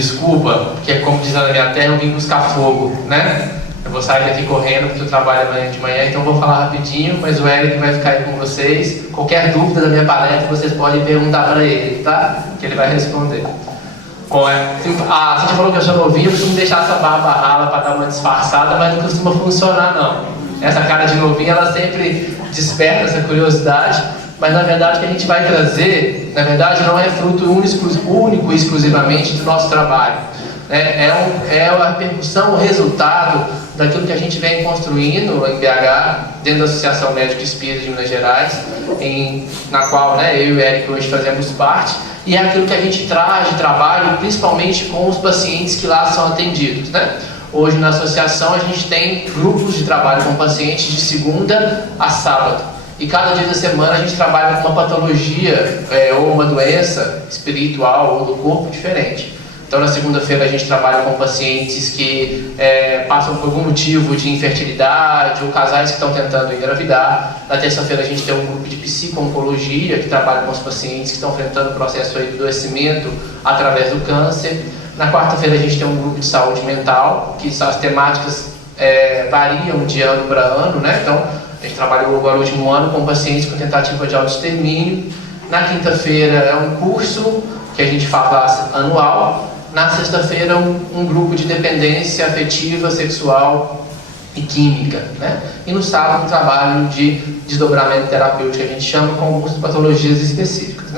desculpa, que é como diz na minha terra, eu vim buscar fogo, né? Eu vou sair daqui correndo porque eu trabalho amanhã de manhã, então eu vou falar rapidinho, mas o Eric vai ficar aí com vocês. Qualquer dúvida da minha palestra, vocês podem perguntar para ele, tá? Que ele vai responder. Bom, você falou que eu sou novinho, eu costumo deixar essa barba rala para dar uma disfarçada, mas não costuma funcionar não. Essa cara de novinho, ela sempre desperta essa curiosidade. mas na verdade o que a gente vai trazer, na verdade não é fruto único e exclusivamente do nosso trabalho. É a repercussão, o resultado daquilo que a gente vem construindo em BH, dentro da Associação Médico Espírita de Minas Gerais, na qual eu e o Eric hoje fazemos parte, e é aquilo que a gente traz de trabalho, principalmente com os pacientes que lá são atendidos. Hoje na associação a gente tem grupos de trabalho com pacientes de segunda a sábado. E cada dia da semana a gente trabalha com uma patologia ou uma doença espiritual ou do corpo diferente. Então na segunda-feira a gente trabalha com pacientes que passam por algum motivo de infertilidade ou casais que estão tentando engravidar. Na terça-feira a gente tem um grupo de psico-oncologia que trabalha com os pacientes que estão enfrentando o processo de adoecimento através do câncer. Na quarta-feira a gente tem um grupo de saúde mental, que as temáticas variam de ano para ano, Então a gente trabalhou agora no último ano com pacientes com tentativa de autoextermínio. Na quinta-feira é um curso que a gente fala anual. Na sexta-feira um grupo de dependência afetiva, sexual e química, E no sábado um trabalho de desdobramento terapêutico que a gente chama, com algumas patologias específicas,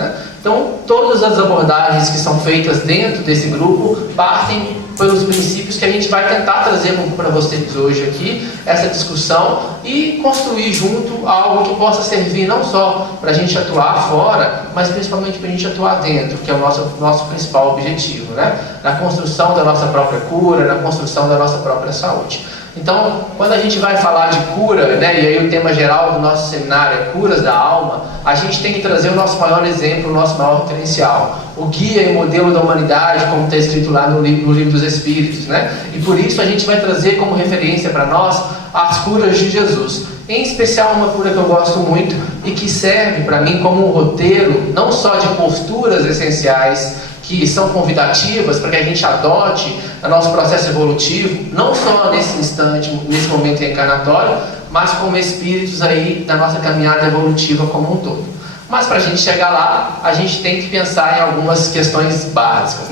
Então todas as abordagens que são feitas dentro desse grupo partem pelos princípios que a gente vai tentar trazer para vocês hoje aqui, essa discussão, e construir junto algo que possa servir não só para a gente atuar fora, mas principalmente para a gente atuar dentro, que é o nosso principal objetivo, Na construção da nossa própria cura, na construção da nossa própria saúde. Então, quando a gente vai falar de cura, e aí o tema geral do nosso seminário é curas da alma, a gente tem que trazer o nosso maior exemplo, o nosso maior referencial, o guia e modelo da humanidade, como está escrito lá no livro dos Espíritos, E por isso a gente vai trazer como referência para nós as curas de Jesus. Em especial uma cura que eu gosto muito e que serve para mim como um roteiro, não só de posturas essenciais, que são convidativas para que a gente adote no nosso processo evolutivo, não só nesse instante, nesse momento reencarnatório, mas como espíritos aí da nossa caminhada evolutiva como um todo. Mas para a gente chegar lá, a gente tem que pensar em algumas questões básicas,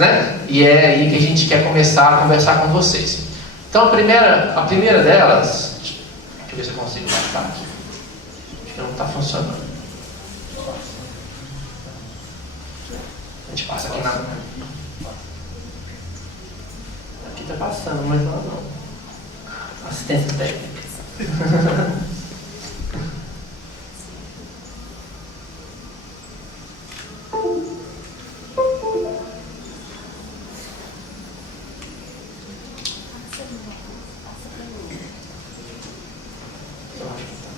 E é aí que a gente quer começar a conversar com vocês. Então a primeira delas, deixa eu ver se eu consigo marcar aqui, acho que não está funcionando. A gente passa aqui na... Aqui tá passando, mas lá não. Assistência técnica.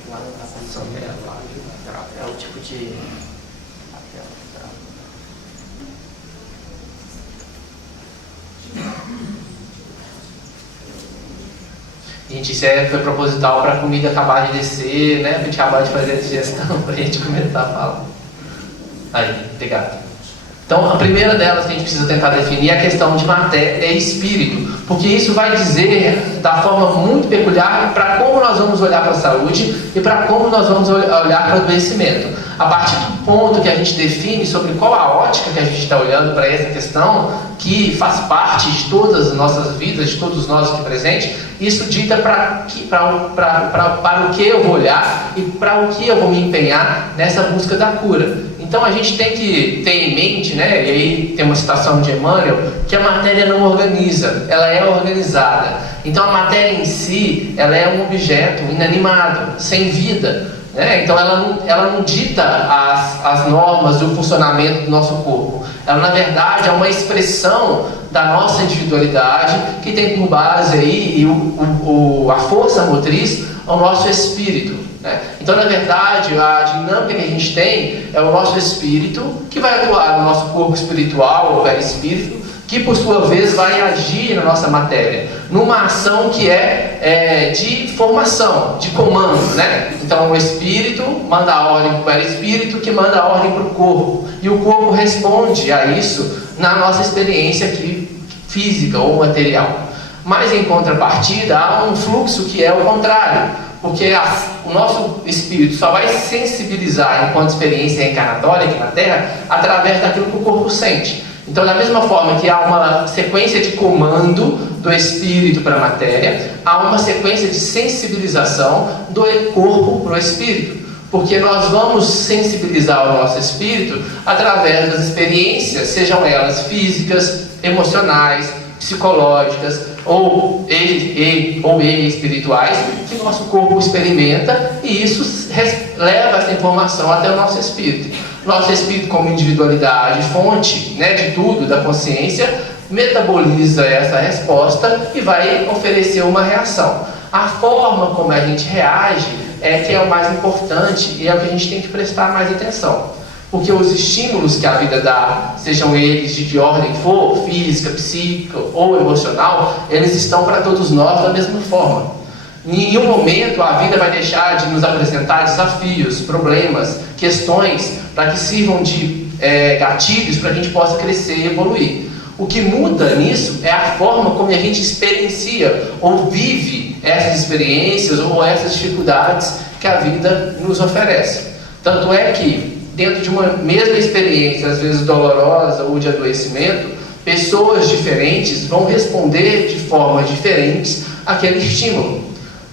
Lá não tá passando, é o tipo de... Gente, isso foi proposital para a comida acabar de descer, para a gente acabar de fazer a digestão, para a gente começar a falar. Aí, obrigado. Então, a primeira delas que a gente precisa tentar definir é a questão de matéria e espírito, porque isso vai dizer, da forma muito peculiar, para como nós vamos olhar para a saúde e para como nós vamos olhar para o adoecimento. A partir do ponto que a gente define sobre qual a ótica que a gente está olhando para essa questão, que faz parte de todas as nossas vidas, de todos nós aqui presentes, isso dita para o que eu vou olhar e para o que eu vou me empenhar nessa busca da cura. Então a gente tem que ter em mente, e aí tem uma citação de Emmanuel, que a matéria não organiza, ela é organizada. Então a matéria em si, ela é um objeto inanimado, sem vida. Então ela não dita as normas do funcionamento do nosso corpo. Ela na verdade é uma expressão da nossa individualidade, que tem por base aí a força motriz ao nosso espírito. Então na verdade a dinâmica que a gente tem é o nosso espírito que vai atuar no nosso corpo espiritual ou perispírito, que por sua vez vai agir na nossa matéria, numa ação que é de formação, de comando, Então o espírito manda a ordem para o perispírito, que manda a ordem para o corpo, e o corpo responde a isso na nossa experiência aqui, física ou material. Mas em contrapartida há um fluxo que é o contrário, porque o nosso espírito só vai sensibilizar enquanto experiência reencarnatória aqui na Terra através daquilo que o corpo sente. Então, da mesma forma que há uma sequência de comando do espírito para a matéria, há uma sequência de sensibilização do corpo para o espírito. Porque nós vamos sensibilizar o nosso espírito através das experiências, sejam elas físicas, emocionais, psicológicas ou espirituais, que nosso corpo experimenta, e isso leva essa informação até o nosso espírito. Nosso espírito, como individualidade, fonte, né, de tudo, da consciência, metaboliza essa resposta e vai oferecer uma reação. A forma como a gente reage é que é o mais importante e é o que a gente tem que prestar mais atenção. Porque os estímulos que a vida dá, sejam eles de que ordem for, física, psíquica ou emocional, eles estão para todos nós da mesma forma. Em nenhum momento a vida vai deixar de nos apresentar desafios, problemas, questões, para que sirvam de gatilhos para que a gente possa crescer e evoluir. O que muda nisso é a forma como a gente experiencia ou vive essas experiências ou essas dificuldades que a vida nos oferece. Tanto é que, dentro de uma mesma experiência, às vezes dolorosa ou de adoecimento, pessoas diferentes vão responder de formas diferentes àquele estímulo.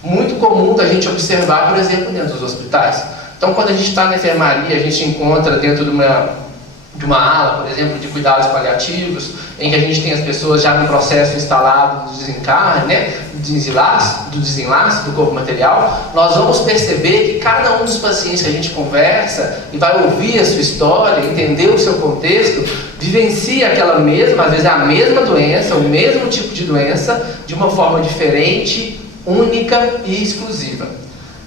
Muito comum da gente observar, por exemplo, dentro dos hospitais. Então, quando a gente está na enfermaria, a gente encontra dentro de uma ala, por exemplo, de cuidados paliativos, em que a gente tem as pessoas já no processo instalado do desencarne, né, do desenlace do corpo material, nós vamos perceber que cada um dos pacientes que a gente conversa e vai ouvir a sua história, entender o seu contexto, vivencia aquela mesma, às vezes a mesma doença, o mesmo tipo de doença, de uma forma diferente, única e exclusiva.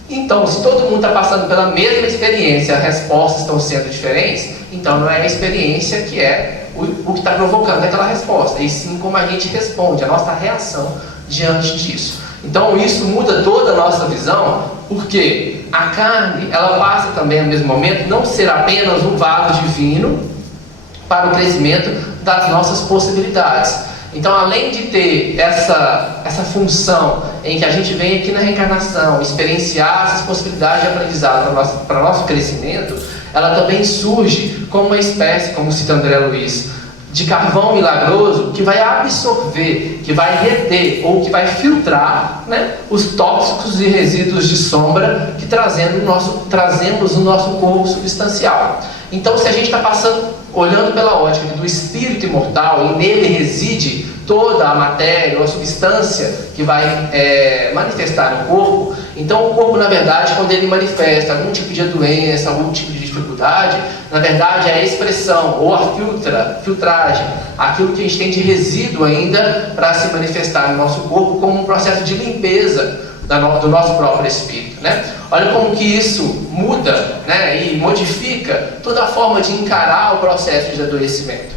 Então, se todo mundo está passando pela mesma experiência, as respostas estão sendo diferentes, então não é a experiência que é o que está provocando aquela resposta, e sim como a gente responde, a nossa reação diante disso. Então isso muda toda a nossa visão, porque a carne, ela passa também ao mesmo momento não ser apenas um vaso divino para o crescimento das nossas possibilidades. Então, além de ter essa função em que a gente vem aqui na reencarnação experienciar essas possibilidades de aprendizado para o nosso crescimento, ela também surge como uma espécie, como cita André Luiz, de carvão milagroso que vai absorver, que vai reter ou que vai filtrar, né, os tóxicos e resíduos de sombra que trazemos no nosso corpo substancial. Então, se a gente está olhando pela ótica do espírito imortal, e nele reside toda a matéria ou a substância que vai manifestar no corpo, então o corpo, na verdade, quando ele manifesta algum tipo de doença, algum tipo de dificuldade, na verdade é a expressão ou a filtragem, aquilo que a gente tem de resíduo ainda para se manifestar no nosso corpo como um processo de limpeza do nosso próprio espírito, né? Olha como que isso muda, né, e modifica toda a forma de encarar o processo de adoecimento.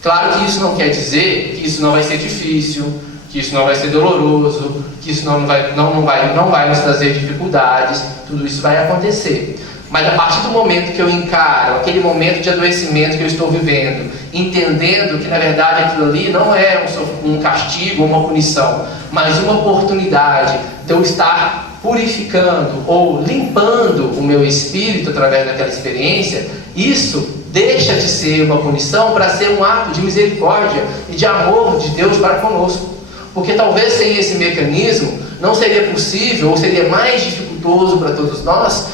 Claro que isso não quer dizer que isso não vai ser difícil, que isso não vai ser doloroso, que isso não vai nos trazer dificuldades. Tudo isso vai acontecer. Mas a partir do momento que eu encaro aquele momento de adoecimento que eu estou vivendo, entendendo que na verdade aquilo ali não é um castigo ou uma punição, mas uma oportunidade de eu estar purificando ou limpando o meu espírito através daquela experiência, isso deixa de ser uma punição para ser um ato de misericórdia e de amor de Deus para conosco. Porque talvez sem esse mecanismo não seria possível ou seria mais dificultoso para todos nós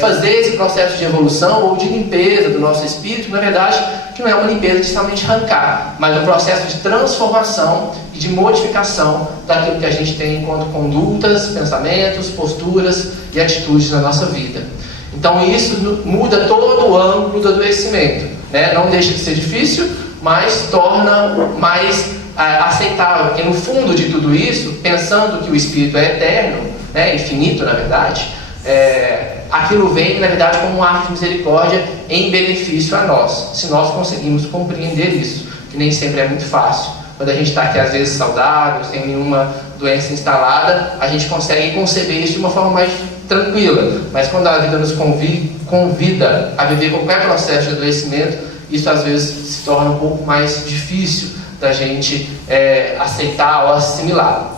fazer esse processo de evolução ou de limpeza do nosso espírito. Na verdade, que não é uma limpeza de somente arrancar, mas um processo de transformação e de modificação daquilo que a gente tem enquanto condutas, pensamentos, posturas e atitudes na nossa vida. Então isso muda todo o ângulo do adoecimento, né? Não deixa de ser difícil, mas torna mais aceitável, porque no fundo de tudo isso, pensando que o espírito é eterno, né, infinito na verdade, aquilo vem na verdade como um ato de misericórdia em benefício a nós, se nós conseguimos compreender isso, que nem sempre é muito fácil. Quando a gente está aqui às vezes saudável, sem nenhuma doença instalada, a gente consegue conceber isso de uma forma mais tranquila, mas quando a vida nos convida a viver qualquer processo de adoecimento, isso às vezes se torna um pouco mais difícil da gente aceitar ou assimilar.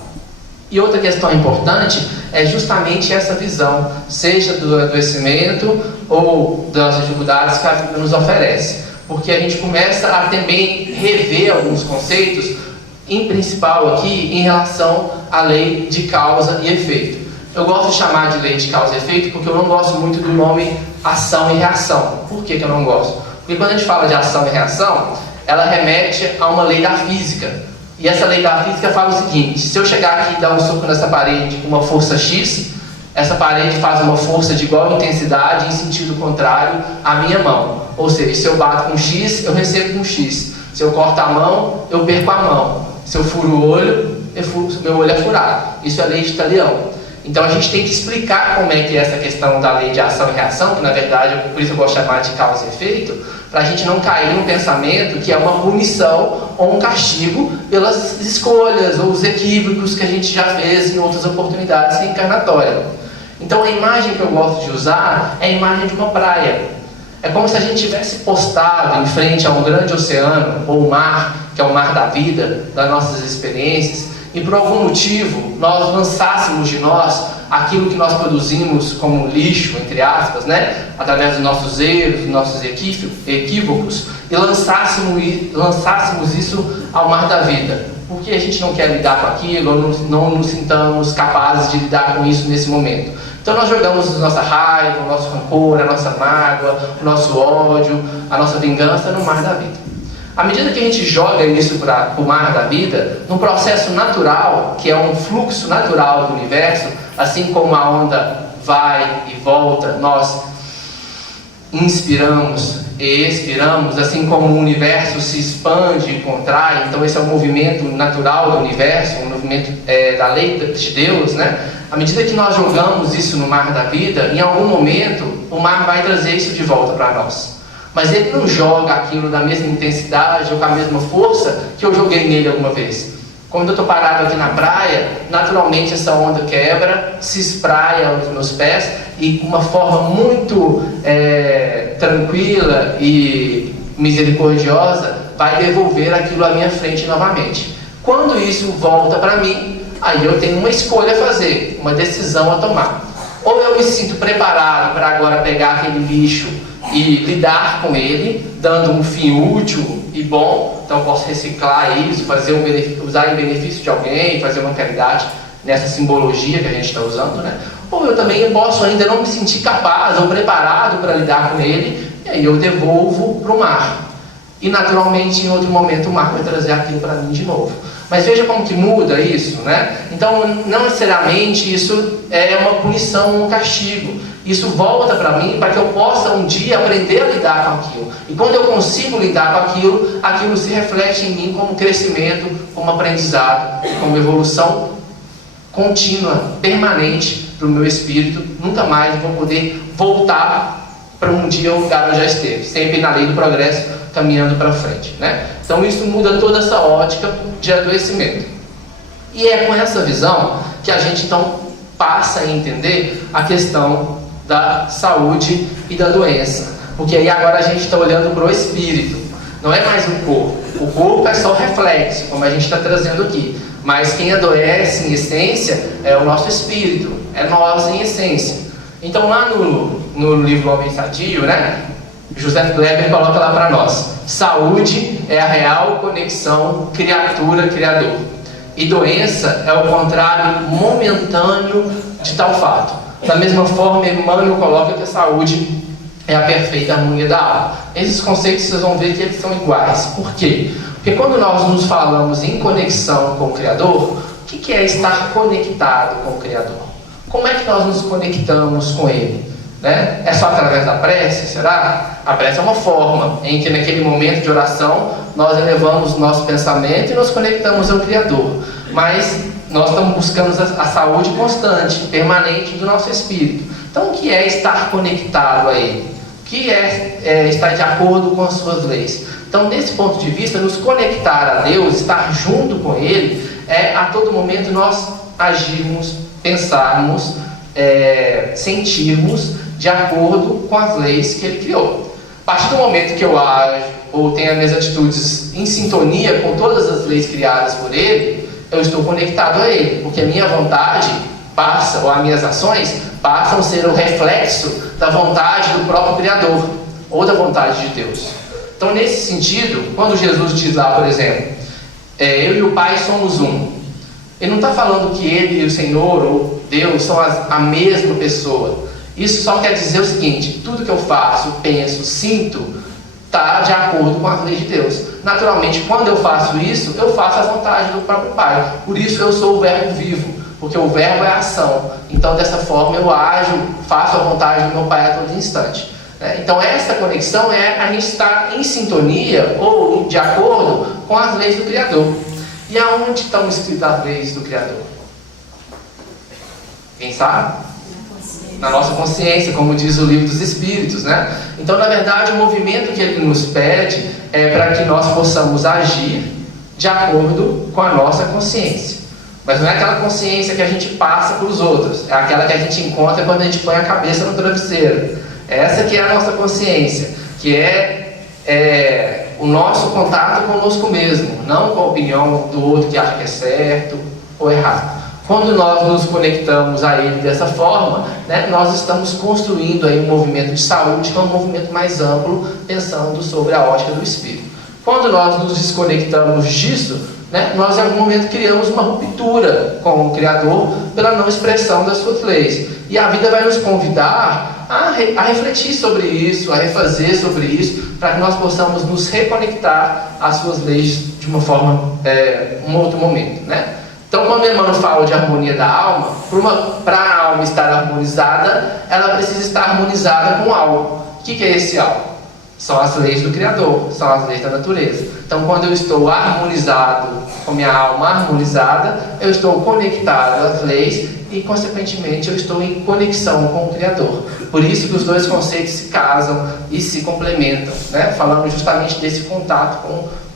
E outra questão importante é justamente essa visão, seja do adoecimento ou das dificuldades que a vida nos oferece, porque a gente começa a também rever alguns conceitos, em principal aqui em relação à lei de causa e efeito. Eu gosto de chamar de lei de causa e efeito porque eu não gosto muito do nome ação e reação. Por que eu não gosto? Porque quando a gente fala de ação e reação, ela remete a uma lei da física. E essa lei da física fala o seguinte: se eu chegar aqui e dar um soco nessa parede com uma força X, essa parede faz uma força de igual intensidade em sentido contrário à minha mão. Ou seja, se eu bato com X, eu recebo com X. Se eu corto a mão, eu perco a mão. Se eu furo o olho, meu olho é furado. Isso é lei de Talião. Então a gente tem que explicar como é que é essa questão da lei de ação e reação, que na verdade, por isso eu gosto de chamar de causa e efeito, para a gente não cair num pensamento que é uma punição ou um castigo pelas escolhas ou os equívocos que a gente já fez em outras oportunidades reencarnatórias. Então a imagem que eu gosto de usar é a imagem de uma praia. É como se a gente tivesse postado em frente a um grande oceano ou o mar, que é o mar da vida, das nossas experiências, e por algum motivo nós lançássemos de nós aquilo que nós produzimos como lixo, entre aspas, né? Através dos nossos erros, dos nossos equívocos, e lançássemos isso ao mar da vida. Porque a gente não quer lidar com aquilo, ou não nos sintamos capazes de lidar com isso nesse momento. Então nós jogamos a nossa raiva, o nosso rancor, a nossa mágoa, o nosso ódio, a nossa vingança no mar da vida. À medida que a gente joga isso para o mar da vida, num processo natural, que é um fluxo natural do universo, assim como a onda vai e volta, nós inspiramos e expiramos, assim como o universo se expande e contrai. Então esse é um movimento natural do universo, um movimento da lei de Deus, né? À medida que nós jogamos isso no mar da vida, em algum momento o mar vai trazer isso de volta para nós. Mas ele não joga aquilo da mesma intensidade ou com a mesma força que eu joguei nele alguma vez. Quando eu estou parado aqui na praia, naturalmente essa onda quebra, se espraia aos meus pés e com uma forma muito tranquila e misericordiosa vai devolver aquilo à minha frente novamente. Quando isso volta para mim, aí eu tenho uma escolha a fazer, uma decisão a tomar. Ou eu me sinto preparado para agora pegar aquele lixo e lidar com ele, dando um fim útil e bom. Então eu posso reciclar isso, usar em benefício de alguém, fazer uma caridade nessa simbologia que a gente está usando, né? Ou eu também posso ainda não me sentir capaz ou preparado para lidar com ele, e aí eu devolvo para o mar. E naturalmente em outro momento o mar vai trazer aquilo para mim de novo. Mas veja como que muda isso, né? Então não necessariamente isso é uma punição ou um castigo. Isso volta para mim para que eu possa um dia aprender a lidar com aquilo. E quando eu consigo lidar com aquilo, aquilo se reflete em mim como crescimento, como aprendizado, como evolução contínua, permanente para o meu espírito. Nunca mais vou poder voltar para um dia o lugar onde eu já esteve. Sempre na lei do progresso, caminhando para frente, né? Então isso muda toda essa ótica de adoecimento. E é com essa visão que a gente então passa a entender a questão da saúde e da doença. Porque aí agora a gente está olhando para o espírito, não é mais o corpo. O corpo é só reflexo, como a gente está trazendo aqui. Mas quem adoece em essência é o nosso espírito, é nós em essência. Então lá no livro Homem Sadio, né, José Kleber coloca lá para nós: saúde é a real conexão criatura-criador. E doença é o contrário momentâneo de tal fato. Da mesma forma, Emmanuel coloca que a saúde é a perfeita harmonia da alma. Esses conceitos vocês vão ver que eles são iguais. Por quê? Porque quando nós nos falamos em conexão com o Criador, o que é estar conectado com o Criador? Como é que nós nos conectamos com Ele? Né? É só através da prece, será? A prece é uma forma em que naquele momento de oração nós elevamos o nosso pensamento e nos conectamos ao Criador. Mas nós estamos buscando a saúde constante, permanente do nosso espírito. Então o que é estar conectado a Ele? O que é estar de acordo com as suas leis? Então desse ponto de vista, nos conectar a Deus, estar junto com Ele, é a todo momento nós agirmos, pensarmos, sentirmos de acordo com as leis que Ele criou. A partir do momento que eu ajo ou tenho as minhas atitudes em sintonia com todas as leis criadas por Ele, eu estou conectado a Ele, porque a minha vontade passa, ou as minhas ações passam a ser o reflexo da vontade do próprio Criador, ou da vontade de Deus. Então nesse sentido, quando Jesus diz lá, por exemplo, eu e o Pai somos um, Ele não está falando que ele e o Senhor ou Deus são a mesma pessoa. Isso só quer dizer o seguinte: tudo que eu faço, penso, sinto, está de acordo com as leis de Deus. Naturalmente, quando eu faço isso, eu faço a vontade do próprio Pai. Por isso eu sou o verbo vivo, porque o verbo é a ação. Então, dessa forma, eu ajo, faço a vontade do meu Pai a todo instante. Então, essa conexão é a gente estar em sintonia ou de acordo com as leis do Criador. E aonde estão escritas as leis do Criador? Quem sabe? Na nossa consciência, como diz o livro dos Espíritos, né? Então, na verdade, o movimento que ele nos pede é para que nós possamos agir de acordo com a nossa consciência. Mas não é aquela consciência que a gente passa para os outros, é aquela que a gente encontra quando a gente põe a cabeça no travesseiro. Essa que é a nossa consciência, que é o nosso contato conosco mesmo, não com a opinião do outro que acha que é certo ou errado. Quando nós nos conectamos a ele dessa forma, nós estamos construindo aí um movimento de saúde, que é um movimento mais amplo, pensando sobre a ótica do espírito. Quando nós nos desconectamos disso, nós em algum momento criamos uma ruptura com o Criador pela não expressão das suas leis. E a vida vai nos convidar a refletir sobre isso, a refazer sobre isso, para que nós possamos nos reconectar às suas leis de uma forma, um outro momento, Então, quando Emmanuel fala de harmonia da alma, para a alma estar harmonizada, ela precisa estar harmonizada com algo. O que é esse algo? São as leis do Criador, são as leis da natureza. Então, quando eu estou harmonizado, com minha alma harmonizada, eu estou conectado às leis e, consequentemente, eu estou em conexão com o Criador. Por isso que os dois conceitos se casam e se complementam, falando justamente desse contato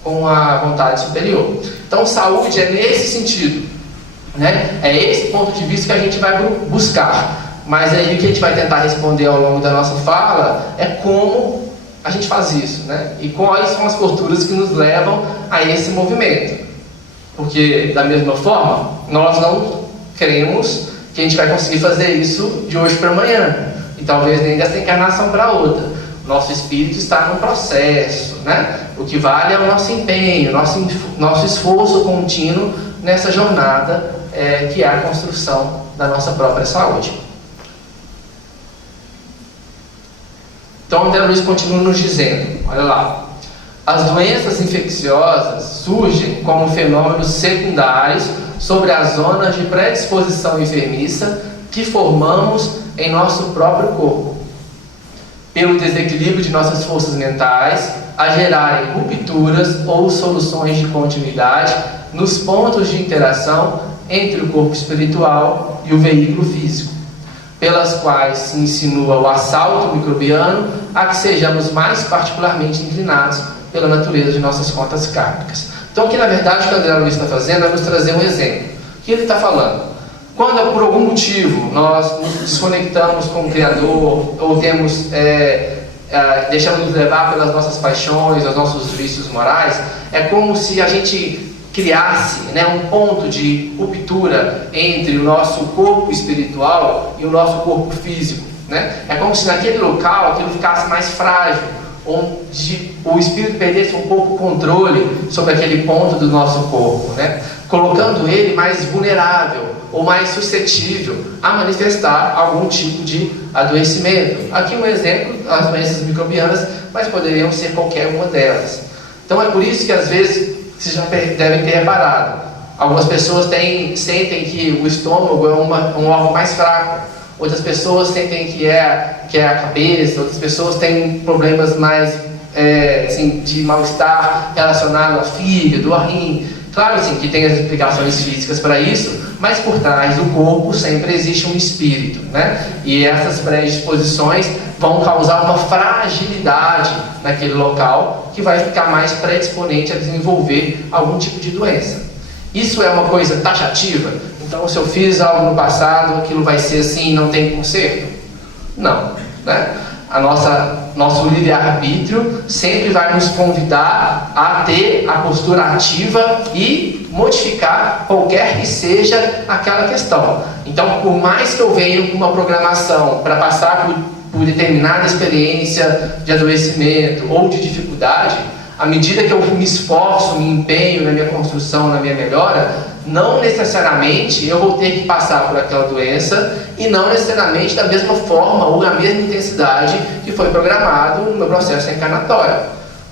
com a vontade superior. Então, saúde é nesse sentido, é esse ponto de vista que a gente vai buscar. Mas aí o que a gente vai tentar responder ao longo da nossa fala é como a gente faz isso, e quais são as posturas que nos levam a esse movimento. Porque, da mesma forma, nós não cremos que a gente vai conseguir fazer isso de hoje para amanhã, e talvez nem dessa encarnação para outra. Nosso espírito está no processo, O que vale é o nosso empenho, nosso esforço contínuo nessa jornada, que é a construção da nossa própria saúde. Então, André Luiz continua nos dizendo, olha lá: as doenças infecciosas surgem como fenômenos secundários sobre as zonas de predisposição enfermiça que formamos em nosso próprio corpo, pelo desequilíbrio de nossas forças mentais, a gerarem rupturas ou soluções de continuidade nos pontos de interação entre o corpo espiritual e o veículo físico, pelas quais se insinua o assalto microbiano a que sejamos mais particularmente inclinados pela natureza de nossas contas kármicas. Então, aqui na verdade o que o André Luiz está fazendo é nos trazer um exemplo. O que ele está falando? Quando por algum motivo nós nos desconectamos com o Criador, ou deixamos nos levar pelas nossas paixões, os nossos vícios morais, é como se a gente criasse um ponto de ruptura entre o nosso corpo espiritual e o nosso corpo físico. É como se naquele local aquilo ficasse mais frágil, onde o espírito perdesse um pouco o controle sobre aquele ponto do nosso corpo, colocando ele mais vulnerável ou mais suscetível a manifestar algum tipo de adoecimento. Aqui um exemplo, as doenças microbianas, mas poderiam ser qualquer uma delas. Então é por isso que às vezes vocês já devem ter reparado, algumas pessoas sentem que o estômago é um órgão mais fraco, outras pessoas sentem que é a cabeça, outras pessoas têm problemas mais de mal-estar relacionado ao fígado, ao rim. Claro que tem as explicações físicas para isso, mas por trás do corpo sempre existe um espírito, E essas predisposições vão causar uma fragilidade naquele local que vai ficar mais predisponente a desenvolver algum tipo de doença. Isso é uma coisa taxativa? Então, se eu fiz algo no passado, aquilo vai ser assim e não tem conserto? Não, Nosso livre-arbítrio sempre vai nos convidar a ter a postura ativa e modificar qualquer que seja aquela questão. Então, por mais que eu venha com uma programação para passar por determinada experiência de adoecimento ou de dificuldade, À medida que eu me esforço, me empenho na minha construção, na minha melhora, não necessariamente eu vou ter que passar por aquela doença e não necessariamente da mesma forma ou na mesma intensidade que foi programado no meu processo reencarnatório.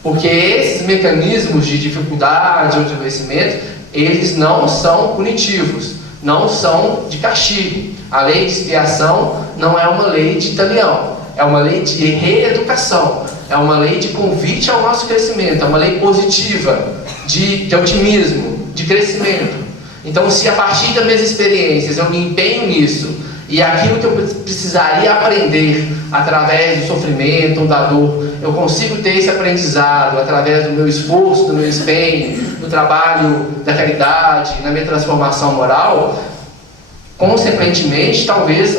Porque esses mecanismos de dificuldade ou de adoecimento, eles não são punitivos, não são de castigo. A lei de expiação não é uma lei de talião, é uma lei de reeducação, é uma lei de convite ao nosso crescimento, é uma lei positiva, de otimismo, de crescimento. Então, se a partir das minhas experiências eu me empenho nisso, e aquilo que eu precisaria aprender através do sofrimento ou da dor, eu consigo ter esse aprendizado através do meu esforço, do meu empenho, do trabalho da caridade, na minha transformação moral, consequentemente, talvez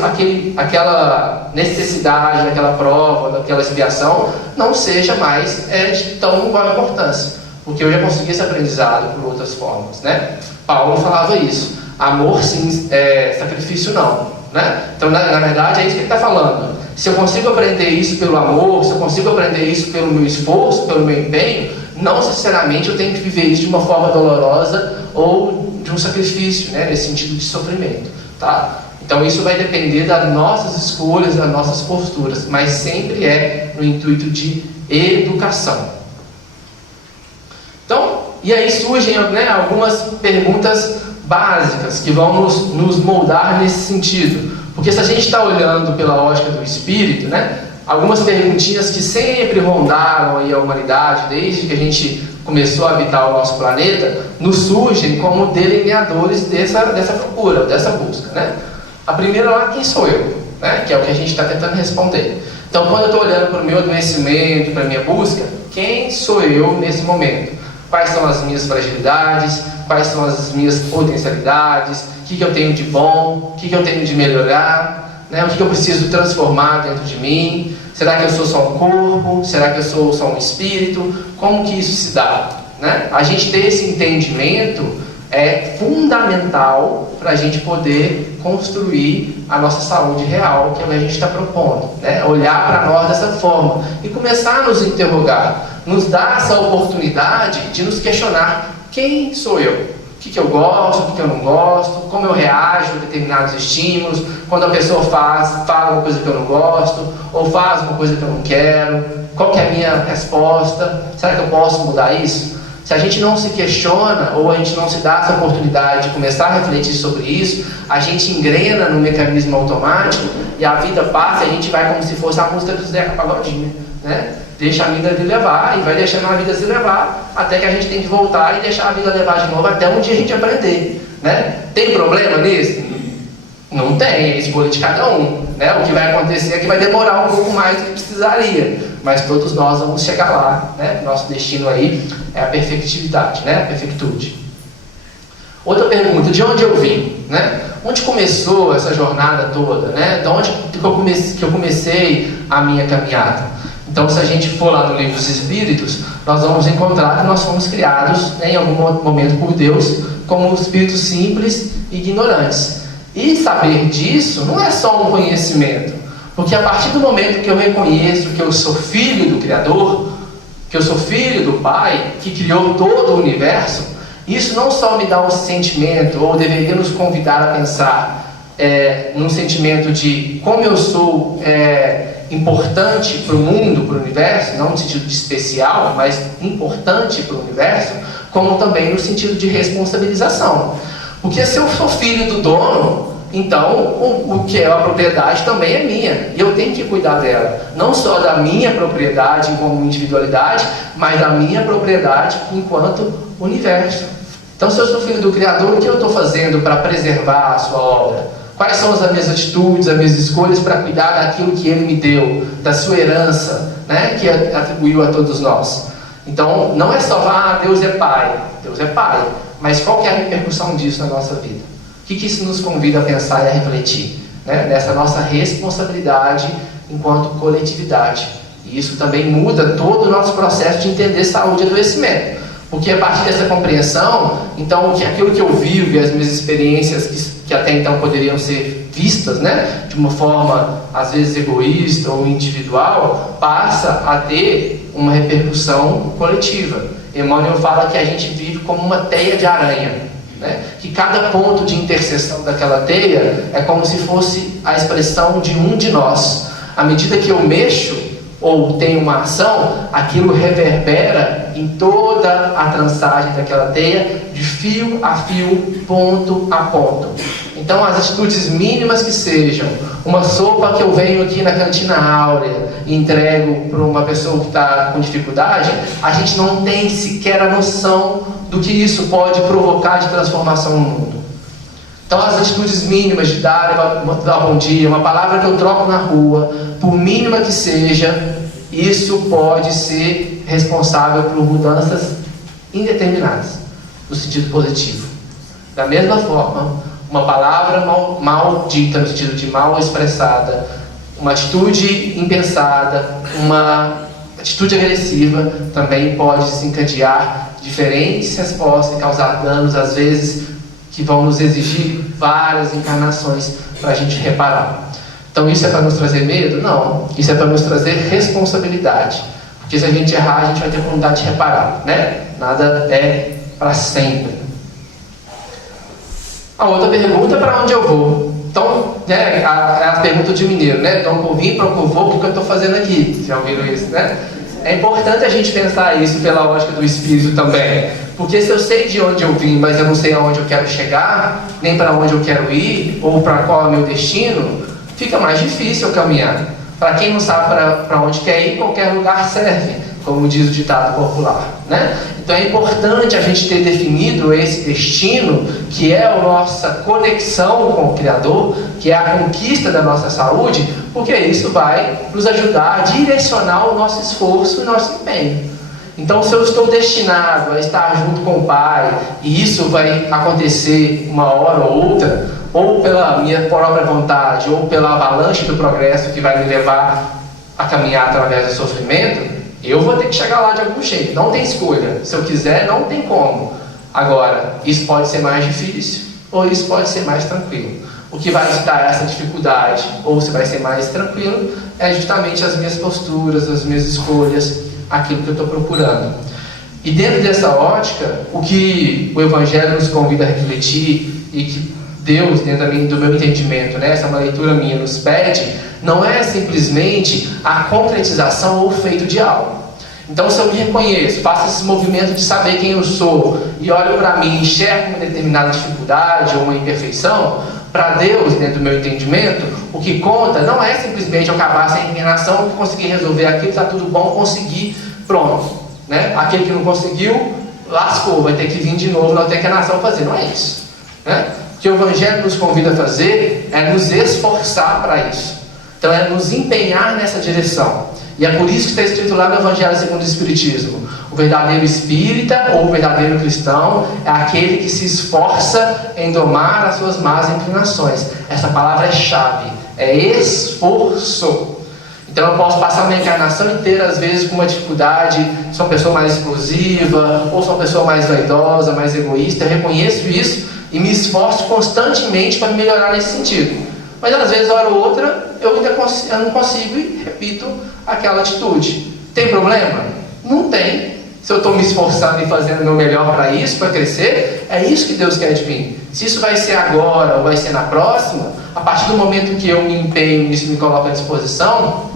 aquela necessidade daquela prova, daquela expiação, não seja mais de tão igual importância, porque eu já consegui esse aprendizado por outras formas, né? Paulo falava isso: amor sim, sacrifício não, né? Então, na verdade, é isso que ele está falando. Se eu consigo aprender isso pelo amor, se eu consigo aprender isso pelo meu esforço, pelo meu empenho, não necessariamente eu tenho que viver isso de uma forma dolorosa ou de um sacrifício, né? Nesse sentido de sofrimento, tá? Então isso vai depender das nossas escolhas, das nossas posturas, mas sempre é no intuito de educação. Então, e aí surgem, né, algumas perguntas básicas que vão nos moldar nesse sentido. Porque se a gente está olhando pela ótica do espírito, né, algumas perguntinhas que sempre rondaram aí a humanidade, desde que a gente começou a habitar o nosso planeta, nos surgem como delineadores dessa procura, dessa busca, né? A primeira lá, quem sou eu? Né? Que é o que a gente está tentando responder. Então, quando eu estou olhando para o meu adoecimento, para a minha busca, quem sou eu nesse momento? Quais são as minhas fragilidades? Quais são as minhas potencialidades? O que eu tenho de bom? O que eu tenho de melhorar? Né? O que eu preciso transformar dentro de mim? Será que eu sou só um corpo? Será que eu sou só um espírito? Como que isso se dá? Né? A gente ter esse entendimento é fundamental para a gente poder construir a nossa saúde real, que é o que a gente está propondo, né? Olhar para nós dessa forma e começar a nos interrogar, nos dar essa oportunidade de nos questionar: quem sou eu? O que eu gosto, o que eu não gosto, como eu reajo a determinados estímulos, quando a pessoa fala uma coisa que eu não gosto, ou faz uma coisa que eu não quero, qual que é a minha resposta? Será que eu posso mudar isso? Se a gente não se questiona, ou a gente não se dá essa oportunidade de começar a refletir sobre isso, a gente engrena no mecanismo automático e a vida passa e a gente vai como se fosse a música do Zeca Pagodinho, né? Deixa a vida se levar e vai deixando a vida se levar até que a gente tem que voltar e deixar a vida levar de novo até um dia a gente aprender, né? Tem problema nisso? Não tem, é escolha de cada um, né? O que vai acontecer é que vai demorar um pouco mais do que precisaria, mas todos nós vamos chegar lá, né? Nosso destino aí é a perfectividade, né? A perfectude. Outra pergunta: de onde eu vim, né? Onde começou essa jornada toda, né? De onde que eu comecei a minha caminhada? Então, se a gente for lá no Livro dos Espíritos, nós vamos encontrar que nós fomos criados, né, em algum momento por Deus como espíritos simples e ignorantes. E saber disso não é só um conhecimento, porque a partir do momento que eu reconheço que eu sou filho do Criador, que eu sou filho do Pai, que criou todo o universo, isso não só me dá um sentimento, ou deveria nos convidar a pensar num sentimento de como eu sou importante para o mundo, para o universo, não no sentido de especial, mas importante para o universo, como também no sentido de responsabilização. Porque se eu sou filho do dono, então o que é a propriedade também é minha, e eu tenho que cuidar dela, não só da minha propriedade como individualidade, mas da minha propriedade enquanto universo. Então, se eu sou filho do Criador, o que eu estou fazendo para preservar a sua obra? Quais são as minhas atitudes, as minhas escolhas para cuidar daquilo que Ele me deu, da sua herança, né, que atribuiu a todos nós? Então, não é só Deus é Pai. Deus é Pai. Mas qual que é a repercussão disso na nossa vida? O que isso nos convida a pensar e a refletir? Né? Nessa nossa responsabilidade enquanto coletividade. E isso também muda todo o nosso processo de entender saúde e adoecimento. Porque a partir dessa compreensão, então, aquilo que eu vivo e as minhas experiências que até então poderiam ser vistas, né, de uma forma às vezes egoísta ou individual, passa a ter uma repercussão coletiva. Emmanuel fala que a gente vive como uma teia de aranha, né? Que cada ponto de interseção daquela teia é como se fosse a expressão de um de nós. À medida que eu mexo ou tenho uma ação, aquilo reverbera em toda a trançagem daquela teia, de fio a fio, ponto a ponto. Então, as atitudes mínimas que sejam, uma sopa que eu venho aqui na Cantina Áurea e entrego para uma pessoa que está com dificuldade, a gente não tem sequer a noção do que isso pode provocar de transformação no mundo. Então, as atitudes mínimas de dar bom dia, uma palavra que eu troco na rua, por mínima que seja, isso pode ser responsável por mudanças indeterminadas, no sentido positivo. Da mesma forma, uma palavra mal dita, no sentido de mal expressada, uma atitude impensada, uma atitude agressiva, também pode desencadear diferentes respostas e causar danos, às vezes, que vão nos exigir várias encarnações para a gente reparar. Então isso é para nos trazer medo? Não. Isso é para nos trazer responsabilidade. Porque se a gente errar, a gente vai ter vontade de reparar, né? Nada é para sempre. A outra pergunta é para onde eu vou. Então, né, a pergunta de mineiro, né? Então, eu vim para o que eu vou, porque eu estou fazendo aqui. Vocês já ouviram isso, né? É importante a gente pensar isso pela lógica do espírito também. Porque se eu sei de onde eu vim, mas eu não sei aonde eu quero chegar, nem para onde eu quero ir, ou para qual é o meu destino, fica mais difícil eu caminhar. Para quem não sabe para onde quer ir, qualquer lugar serve, como diz o ditado popular, né? Então é importante a gente ter definido esse destino, que é a nossa conexão com o Criador, que é a conquista da nossa saúde, porque isso vai nos ajudar a direcionar o nosso esforço e o nosso empenho. Então, se eu estou destinado a estar junto com o Pai, e isso vai acontecer uma hora ou outra, ou pela minha própria vontade, ou pela avalanche do progresso que vai me levar a caminhar através do sofrimento, eu vou ter que chegar lá de algum jeito. Não tem escolha. Se eu quiser, não tem como. Agora, isso pode ser mais difícil, ou isso pode ser mais tranquilo. O que vai dar essa dificuldade, ou se vai ser mais tranquilo, é justamente as minhas posturas, as minhas escolhas, aquilo que eu estou procurando. E dentro dessa ótica, o que o Evangelho nos convida a refletir, e que Deus, dentro do meu entendimento, né, essa é uma leitura minha, nos pede, não é simplesmente a concretização ou o feito de algo. Então, se eu me reconheço, faço esse movimento de saber quem eu sou, e olho para mim e enxergo uma determinada dificuldade ou uma imperfeição, para Deus, dentro do meu entendimento, o que conta não é simplesmente eu acabar sem encarnação, conseguir resolver aquilo, está tudo bom, conseguir, pronto, né? Aquele que não conseguiu, lascou, vai ter que vir de novo na outra encarnação fazer. Não é isso, né? O que o Evangelho nos convida a fazer é nos esforçar para isso. Então é nos empenhar nessa direção. E é por isso que está escrito lá no Evangelho segundo o Espiritismo: o verdadeiro espírita ou o verdadeiro cristão é aquele que se esforça em domar as suas más inclinações. Essa palavra é chave, é esforço. Então eu posso passar uma encarnação inteira, às vezes, com uma dificuldade, sou uma pessoa mais explosiva, ou sou uma pessoa mais vaidosa, mais egoísta. Eu reconheço isso e me esforço constantemente para melhorar nesse sentido. Mas às vezes, hora ou outra, eu não consigo e repito aquela atitude. Tem problema? Não tem. Se eu estou me esforçando e fazendo o meu melhor para isso, para crescer, é isso que Deus quer de mim. Se isso vai ser agora ou vai ser na próxima, a partir do momento que eu me empenho nisso e me coloco à disposição,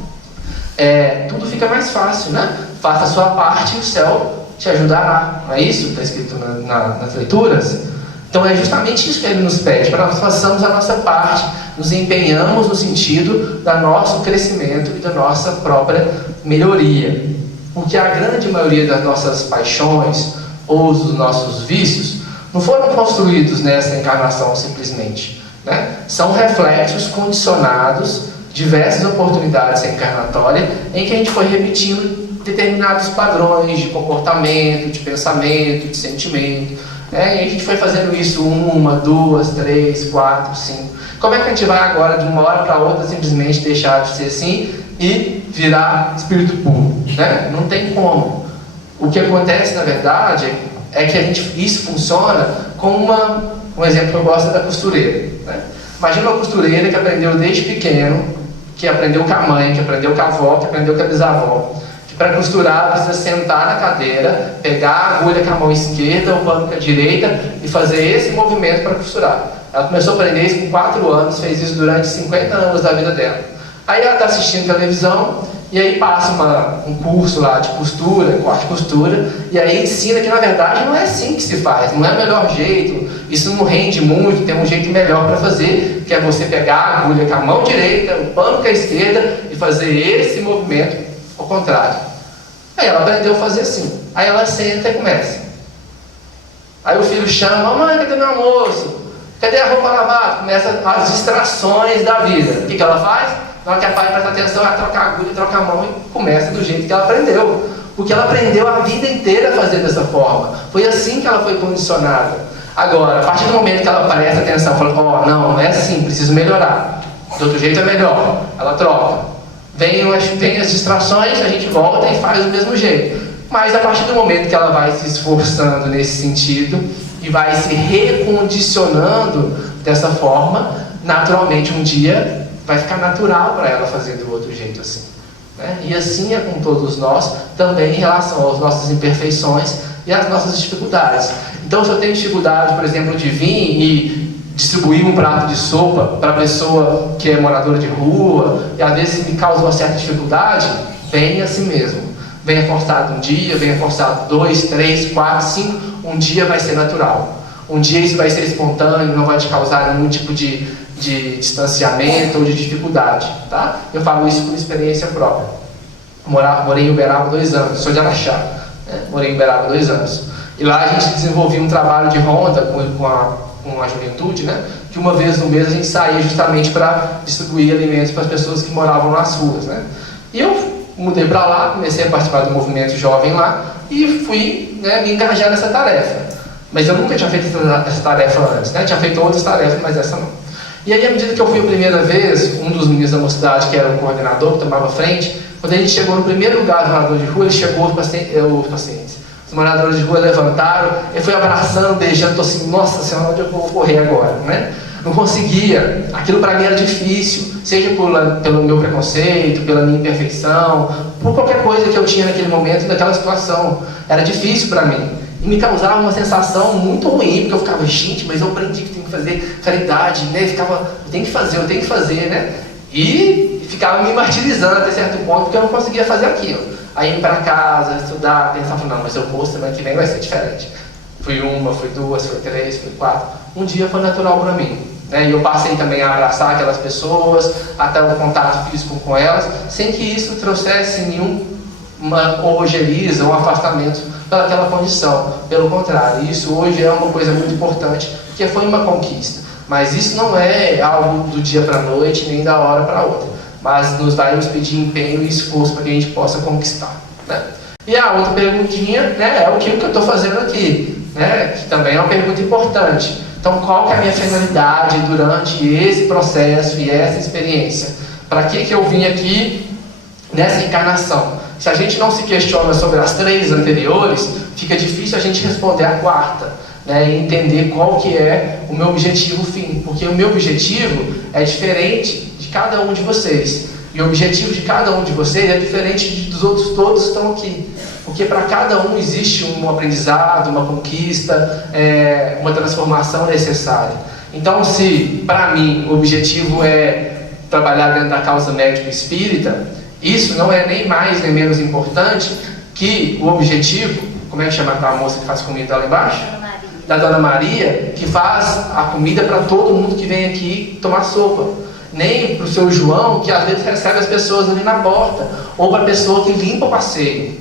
tudo fica mais fácil, né? Faça a sua parte e o céu te ajudará. Não é isso que está escrito nas leituras? Então é justamente isso que Ele nos pede, para nós façamos a nossa parte, nos empenhamos no sentido do nosso crescimento e da nossa própria melhoria. Porque a grande maioria das nossas paixões ou dos nossos vícios não foram construídos nessa encarnação simplesmente, né? São reflexos condicionados, diversas oportunidades encarnatórias, em que a gente foi repetindo determinados padrões de comportamento, de pensamento, de sentimento. E a gente foi fazendo isso 1, 2, 3, 4, 5. Como é que a gente vai agora, de uma hora para outra, simplesmente deixar de ser assim e virar espírito puro, né? Não tem como. O que acontece, na verdade, é que isso funciona como um exemplo que eu gosto é da costureira, né? Imagina uma costureira que aprendeu desde pequeno, que aprendeu com a mãe, que aprendeu com a avó, que aprendeu com a bisavó, que Para costurar, precisa sentar na cadeira, pegar a agulha com a mão esquerda, o pano com a direita e fazer esse movimento para costurar. Ela começou a aprender isso com 4 anos, fez isso durante 50 anos da vida dela. Aí ela está assistindo televisão e aí passa um curso lá de costura, corte e costura, e aí ensina que na verdade não é assim que se faz, não é o melhor jeito, isso não rende muito, tem um jeito melhor para fazer, que é você pegar a agulha com a mão direita, o pano com a esquerda e fazer esse movimento ao contrário. Aí ela aprendeu a fazer assim. Aí ela senta e começa. Aí o filho chama: mamãe, cadê meu almoço? Cadê a roupa lavada? Começa as distrações da vida. O que ela faz? Na hora que a pai presta atenção, ela troca a agulha, troca a mão e começa do jeito que ela aprendeu. Porque ela aprendeu a vida inteira a fazer dessa forma. Foi assim que ela foi condicionada. Agora, a partir do momento que ela presta atenção, fala: não é assim, preciso melhorar. De outro jeito é melhor. Ela troca. Vem as distrações, a gente volta e faz do mesmo jeito. Mas a partir do momento que ela vai se esforçando nesse sentido e vai se recondicionando dessa forma, naturalmente um dia vai ficar natural para ela fazer do outro jeito assim, né? E assim é com todos nós, também em relação às nossas imperfeições e às nossas dificuldades. Então, se eu tenho dificuldade, por exemplo, de vir e distribuir um prato de sopa para a pessoa que é moradora de rua, e às vezes me causa uma certa dificuldade, venha assim mesmo. Venha forçado um dia, venha forçado 2, 3, 4, 5, um dia vai ser natural. Um dia isso vai ser espontâneo, não vai te causar nenhum tipo de distanciamento ou de dificuldade, tá? Eu falo isso por experiência própria. Morei em Uberaba 2 anos, sou de Araxá, né? Morei em Uberaba 2 anos. E lá a gente desenvolvia um trabalho de ronda com a juventude, né? Que uma vez no mês a gente saía justamente para distribuir alimentos para as pessoas que moravam nas ruas, né? E eu mudei para lá, comecei a participar do movimento jovem lá e fui, né, me engajar nessa tarefa. Mas eu nunca tinha feito essa tarefa antes, né? Tinha feito outras tarefas, mas essa não. E aí, à medida que eu fui a primeira vez, um dos meninos da mocidade, que era o coordenador, que tomava frente, quando a gente chegou no primeiro lugar do morador de rua, ele chegou, os pacientes, os moradores de rua levantaram, eu fui abraçando, beijando, estou assim: nossa senhora, onde eu vou correr agora, né? Não conseguia, aquilo para mim era difícil, seja pelo meu preconceito, pela minha imperfeição, por qualquer coisa que eu tinha naquele momento, naquela situação, era difícil para mim. E me causava uma sensação muito ruim, porque eu ficava: gente, mas eu aprendi que tenho que fazer caridade, né? Eu tenho que fazer, né? E ficava me martirizando até certo ponto, porque eu não conseguia fazer aquilo. Aí ir para casa, estudar, pensar: não, mas eu vou, semana que vem vai ser diferente. Fui 1, fui 2, fui 3, fui 4. Um dia foi natural para mim, né? E eu passei também a abraçar aquelas pessoas, até o contato físico com elas, sem que isso trouxesse nenhuma ojeriza ou afastamento daquela condição. Pelo contrário, isso hoje é uma coisa muito importante, porque foi uma conquista. Mas isso não é algo do dia para a noite, nem da hora para outra. Mas vai nos pedir empenho e esforço para que a gente possa conquistar, né? E a outra perguntinha, né, é o que eu estou fazendo aqui, né? Que também é uma pergunta importante. Então, qual que é a minha finalidade durante esse processo e essa experiência? Para que eu vim aqui nessa encarnação? Se a gente não se questiona sobre as 3 anteriores, fica difícil a gente responder a 4ª, né, e entender qual que é o meu objetivo fim. Porque o meu objetivo é diferente de cada um de vocês. E o objetivo de cada um de vocês é diferente dos outros todos que estão aqui. Porque para cada um existe um aprendizado, uma conquista, uma transformação necessária. Então, se para mim o objetivo é trabalhar dentro da causa médico-espírita, isso não é nem mais nem menos importante que o objetivo, como é que chama aquela moça que faz comida lá embaixo? Da Dona Maria, que faz a comida para todo mundo que vem aqui tomar sopa. Nem para o seu João, que às vezes recebe as pessoas ali na porta, ou para a pessoa que limpa o passeio.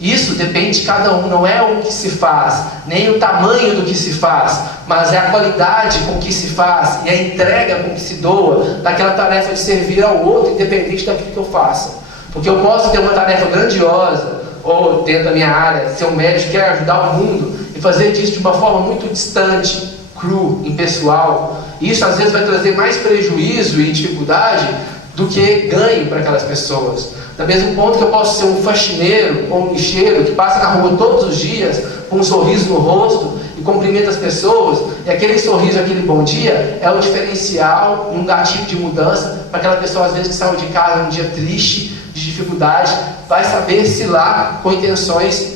Isso depende de cada um, não é o que se faz, nem o tamanho do que se faz, mas é a qualidade com que se faz e a entrega com que se doa daquela tarefa de servir ao outro, independente daquilo que eu faça. Porque eu posso ter uma tarefa grandiosa, ou dentro da minha área, ser um médico que quer ajudar o mundo, e fazer disso de uma forma muito distante, cru, impessoal. E isso às vezes vai trazer mais prejuízo e dificuldade do que ganho para aquelas pessoas. Do mesmo ponto que eu posso ser um faxineiro ou um lixeiro que passa na rua todos os dias com um sorriso no rosto e cumprimenta as pessoas, e aquele sorriso, aquele bom dia é o diferencial, um gatilho de mudança para aquela pessoa às vezes que saiu de casa um dia triste, de dificuldade, vai saber se lá com intenções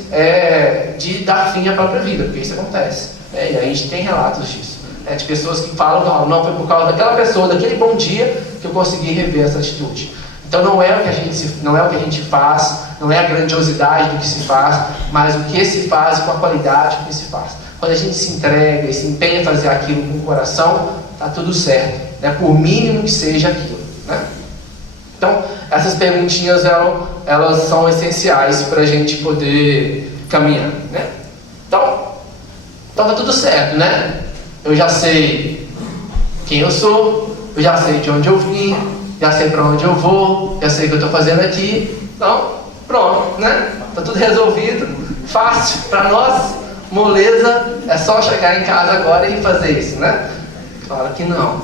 de dar fim à própria vida, porque isso acontece. E a gente tem relatos disso, de pessoas que falam, não, foi por causa daquela pessoa, daquele bom dia, que eu consegui rever essa atitude. Então não é o que a gente faz, não é a grandiosidade do que se faz, mas o que se faz com a qualidade do que se faz. Quando a gente se entrega e se empenha em fazer aquilo com o coração, está tudo certo, por mínimo que seja aquilo. Então, essas perguntinhas elas são essenciais para a gente poder caminhar. Então está tudo certo, Eu já sei quem eu sou, eu já sei de onde eu vim, já sei para onde eu vou, já sei o que eu estou fazendo aqui. Então, pronto, Está tudo resolvido, fácil para nós, moleza, é só chegar em casa agora e fazer isso, Claro que não.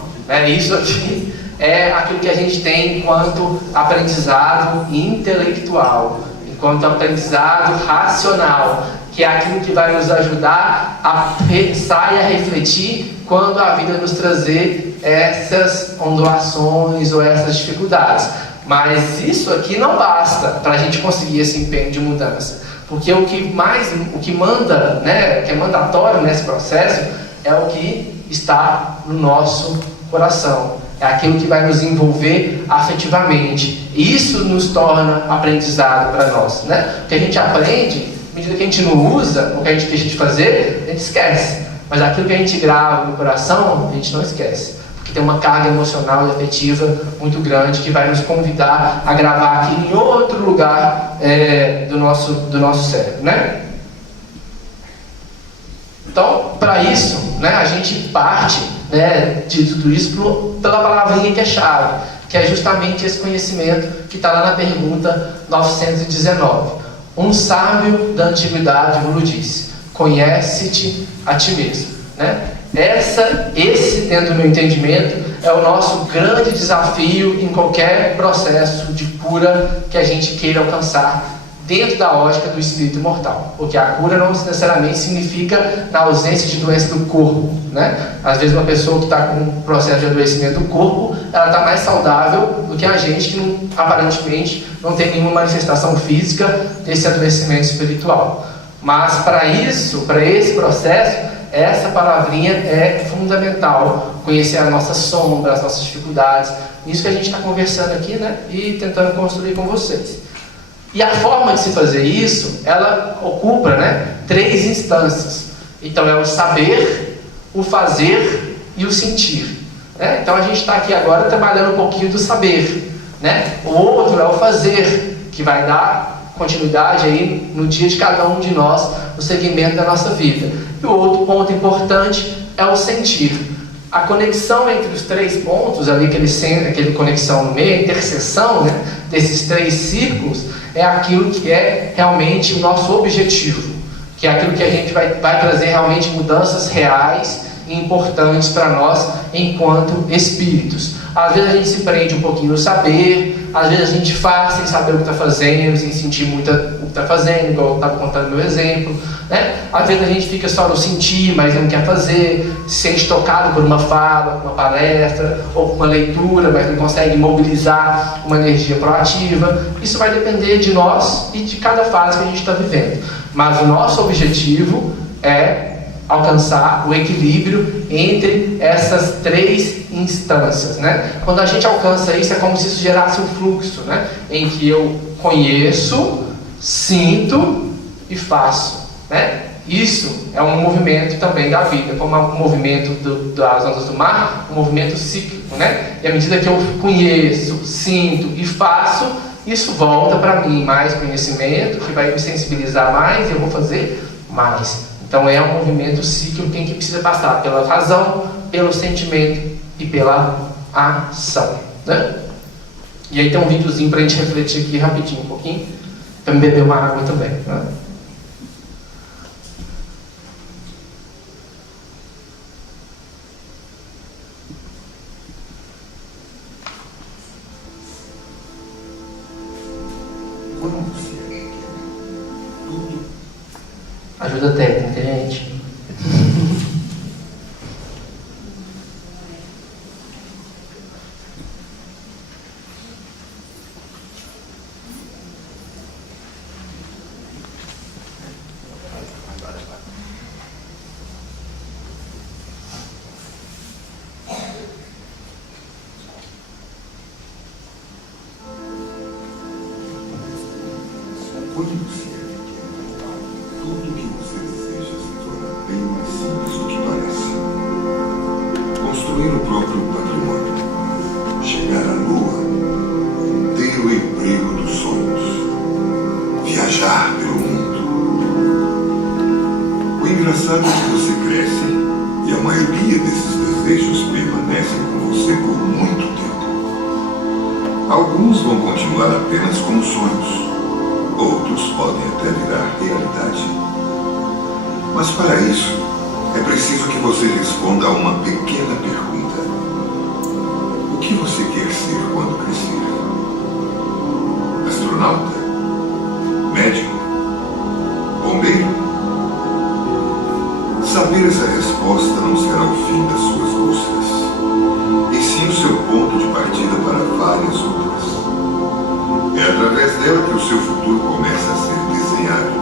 Isso aqui é aquilo que a gente tem enquanto aprendizado intelectual, enquanto aprendizado racional, que é aquilo que vai nos ajudar a pensar e a refletir quando a vida nos trazer essas ondulações ou essas dificuldades. Mas isso aqui não basta para a gente conseguir esse empenho de mudança, porque o que manda, o que é mandatório nesse processo é o que está no nosso coração, é aquilo que vai nos envolver afetivamente. Isso nos torna aprendizado para nós, O que a gente aprende, à medida que a gente não usa, ou que a gente deixa de fazer, a gente esquece. Mas aquilo que a gente grava no coração, a gente não esquece, porque tem uma carga emocional e afetiva muito grande que vai nos convidar a gravar aquilo em outro lugar do nosso cérebro, Então, para isso, a gente parte de tudo isso pela palavrinha que é chave, que é justamente esse conhecimento que está lá na pergunta 919. Um sábio da antiguidade vos disse: conhece-te a ti mesmo. Esse, dentro do meu entendimento, é o nosso grande desafio em qualquer processo de cura que a gente queira alcançar dentro da ótica do espírito imortal, porque a cura não necessariamente significa na ausência de doença do corpo, Às vezes uma pessoa que está com um processo de adoecimento do corpo, ela está mais saudável do que a gente que aparentemente não tem nenhuma manifestação física desse adoecimento espiritual. Mas para esse processo, essa palavrinha é fundamental, conhecer a nossa sombra, as nossas dificuldades, isso que a gente está conversando aqui, e tentando construir com vocês. E a forma de se fazer isso, ela ocupa 3 instâncias. Então é o saber, o fazer e o sentir. Então a gente está aqui agora trabalhando um pouquinho do saber. O outro é o fazer, que vai dar continuidade aí no dia de cada um de nós, no segmento da nossa vida. E o outro ponto importante é o sentir. A conexão entre os 3 pontos, ali, aquele conexão no meio, a interseção desses 3 círculos, é aquilo que é realmente o nosso objetivo, que é aquilo que a gente vai trazer realmente mudanças reais e importantes para nós enquanto espíritos. Às vezes a gente se prende um pouquinho no saber, às vezes a gente faz sem saber o que está fazendo, sem sentir muito o que está fazendo, igual eu estava contando no meu exemplo, Às vezes a gente fica só no sentir, mas não quer fazer, se sente tocado por uma fala, uma palestra, ou por uma leitura, mas não consegue mobilizar uma energia proativa. Isso vai depender de nós e de cada fase que a gente está vivendo. Mas o nosso objetivo é alcançar o equilíbrio entre essas 3 instâncias, Quando a gente alcança isso, é como se isso gerasse um fluxo, em que eu conheço, sinto e faço, Isso é um movimento também da vida, como é um movimento das ondas do mar, um movimento cíclico, E à medida que eu conheço, sinto e faço, isso volta para mim mais conhecimento, que vai me sensibilizar mais e eu vou fazer mais. Então é um movimento cíclico em que precisa passar pela razão, pelo sentimento e pela ação, E aí tem um videozinho para a gente refletir aqui rapidinho um pouquinho, para me beber uma água também, Ajuda técnica, gente. simples do que parece. Construir o próprio patrimônio, chegar à lua, ter o emprego dos sonhos, viajar pelo mundo. O engraçado é que você cresce e a maioria desses desejos permanecem com você por muito tempo. Alguns vão continuar apenas como sonhos, outros podem até virar realidade. Mas para isso, é preciso que você responda a uma pequena pergunta. O que você quer ser quando crescer? Astronauta? Médico? Bombeiro? Saber essa resposta não será o fim das suas buscas, e sim o seu ponto de partida para várias outras. É através dela que o seu futuro começa a ser desenhado.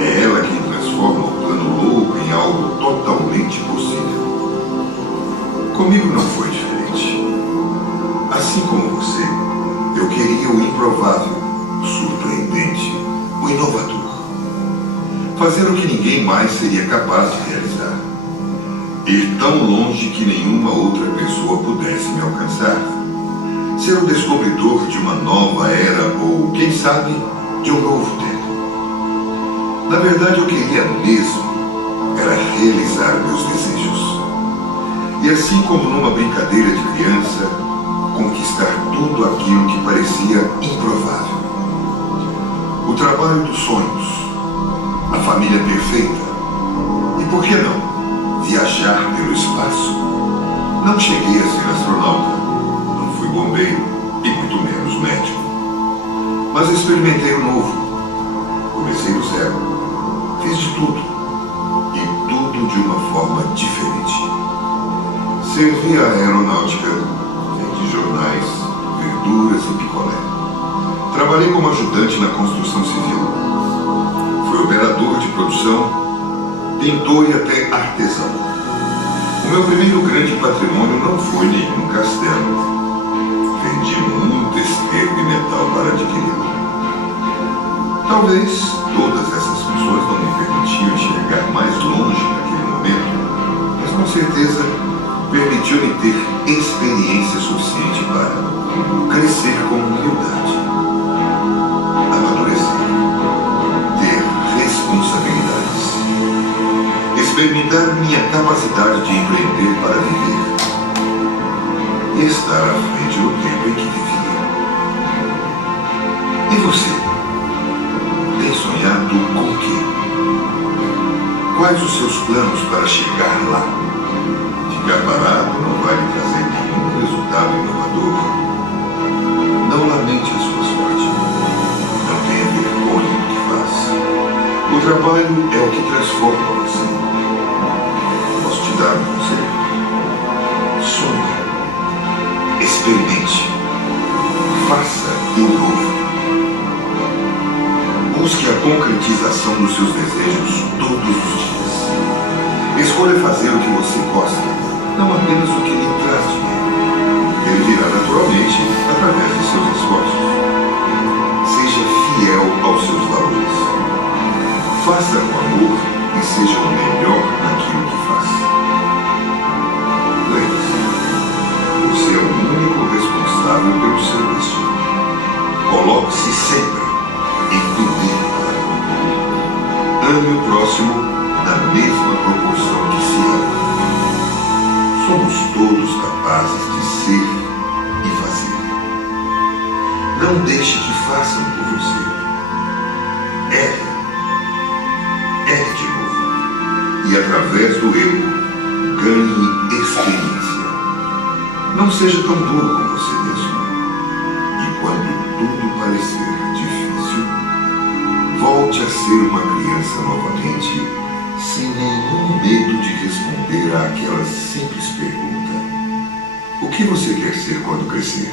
É ela quem transforma o plano louco em algo totalmente possível. Comigo não foi diferente. Assim como você, eu queria o improvável, o surpreendente, o inovador. Fazer o que ninguém mais seria capaz de realizar. Ir tão longe que nenhuma outra pessoa pudesse me alcançar. Ser o descobridor de uma nova era ou, quem sabe, de um novo tempo. Na verdade, eu queria mesmo era realizar meus desejos. E assim como numa brincadeira de criança, conquistar tudo aquilo que parecia improvável. O trabalho dos sonhos, a família perfeita e, por que não, viajar pelo espaço. Não cheguei a ser astronauta, não fui bombeiro e muito menos médico. Mas experimentei o novo. Comecei do zero. Fiz de tudo. E tudo de uma forma diferente. Servi a aeronáutica, vendi jornais, verduras e picolé. Trabalhei como ajudante na construção civil. Fui operador de produção, pintor e até artesão. O meu primeiro grande patrimônio não foi nenhum castelo. Vendi muito esterco e metal para adquiri-lo. Talvez todas essas funções não me permitiam chegar mais longe naquele momento, mas com certeza permitiu-me ter experiência suficiente para crescer com humildade, amadurecer, ter responsabilidades, experimentar minha capacidade de empreender para viver e estar à frente do tempo em que vivia. E você? Tem sonhado com o quê? Quais os seus planos para chegar lá? Ficar parado não vai lhe trazer nenhum resultado inovador. Não lamente a sua sorte. Não tenha vergonha do que faz. O trabalho é o que transforma você. Posso te dar um conselho? Sonhe. Experimente. Faça e novo. Busque a concretização dos seus desejos todos os dias. Escolha fazer o que você gosta, não apenas o que lhe traz dinheiro. Ele virá naturalmente através de seus esforços. Seja fiel aos seus valores. Faça com amor e seja o melhor naquilo que faz. Lembre-se, você é o único responsável pelo seu destino. Coloque-se sempre em primeiro plano. Ame o próximo na mesma proporção que se ama. Somos todos capazes de ser e fazer. Não deixe que façam por você. Erre. Erre de novo. E através do erro, ganhe experiência. Não seja tão duro com você mesmo. E quando tudo parecer difícil, volte a ser uma criança novamente, sem nenhum medo de responder àquela simples pergunta: o que você quer ser quando crescer?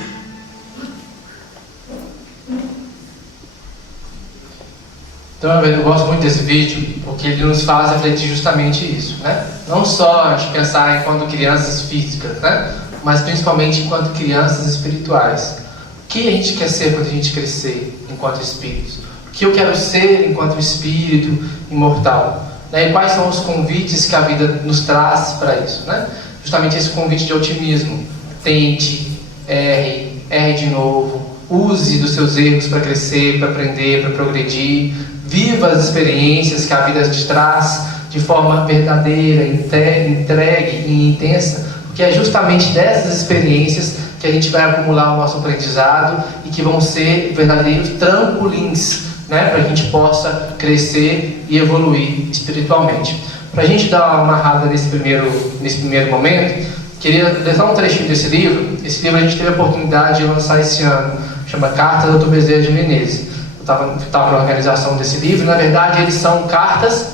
Então, eu gosto muito desse vídeo porque ele nos faz refletir justamente isso, né? Não só a gente pensar enquanto crianças físicas, né? Mas principalmente enquanto crianças espirituais. O que a gente quer ser quando a gente crescer enquanto espíritos? O que eu quero ser enquanto espírito imortal? né? E quais são os convites que a vida nos traz para isso, né? Justamente esse convite de otimismo. Tente, erre de novo, use dos seus erros para crescer, para aprender, para progredir. Viva as experiências que a vida te traz de forma verdadeira, entregue e intensa, porque é justamente dessas experiências que a gente vai acumular o nosso aprendizado e que vão ser verdadeiros trampolins, né, para que a gente possa crescer e evoluir espiritualmente. Para a gente dar uma amarrada nesse primeiro momento, queria deixar um trechinho desse livro. Esse livro a gente teve a oportunidade de lançar esse ano, chama Cartas do Dr. Bezerra de Menezes. Eu estava na organização desse livro. Na verdade, eles são cartas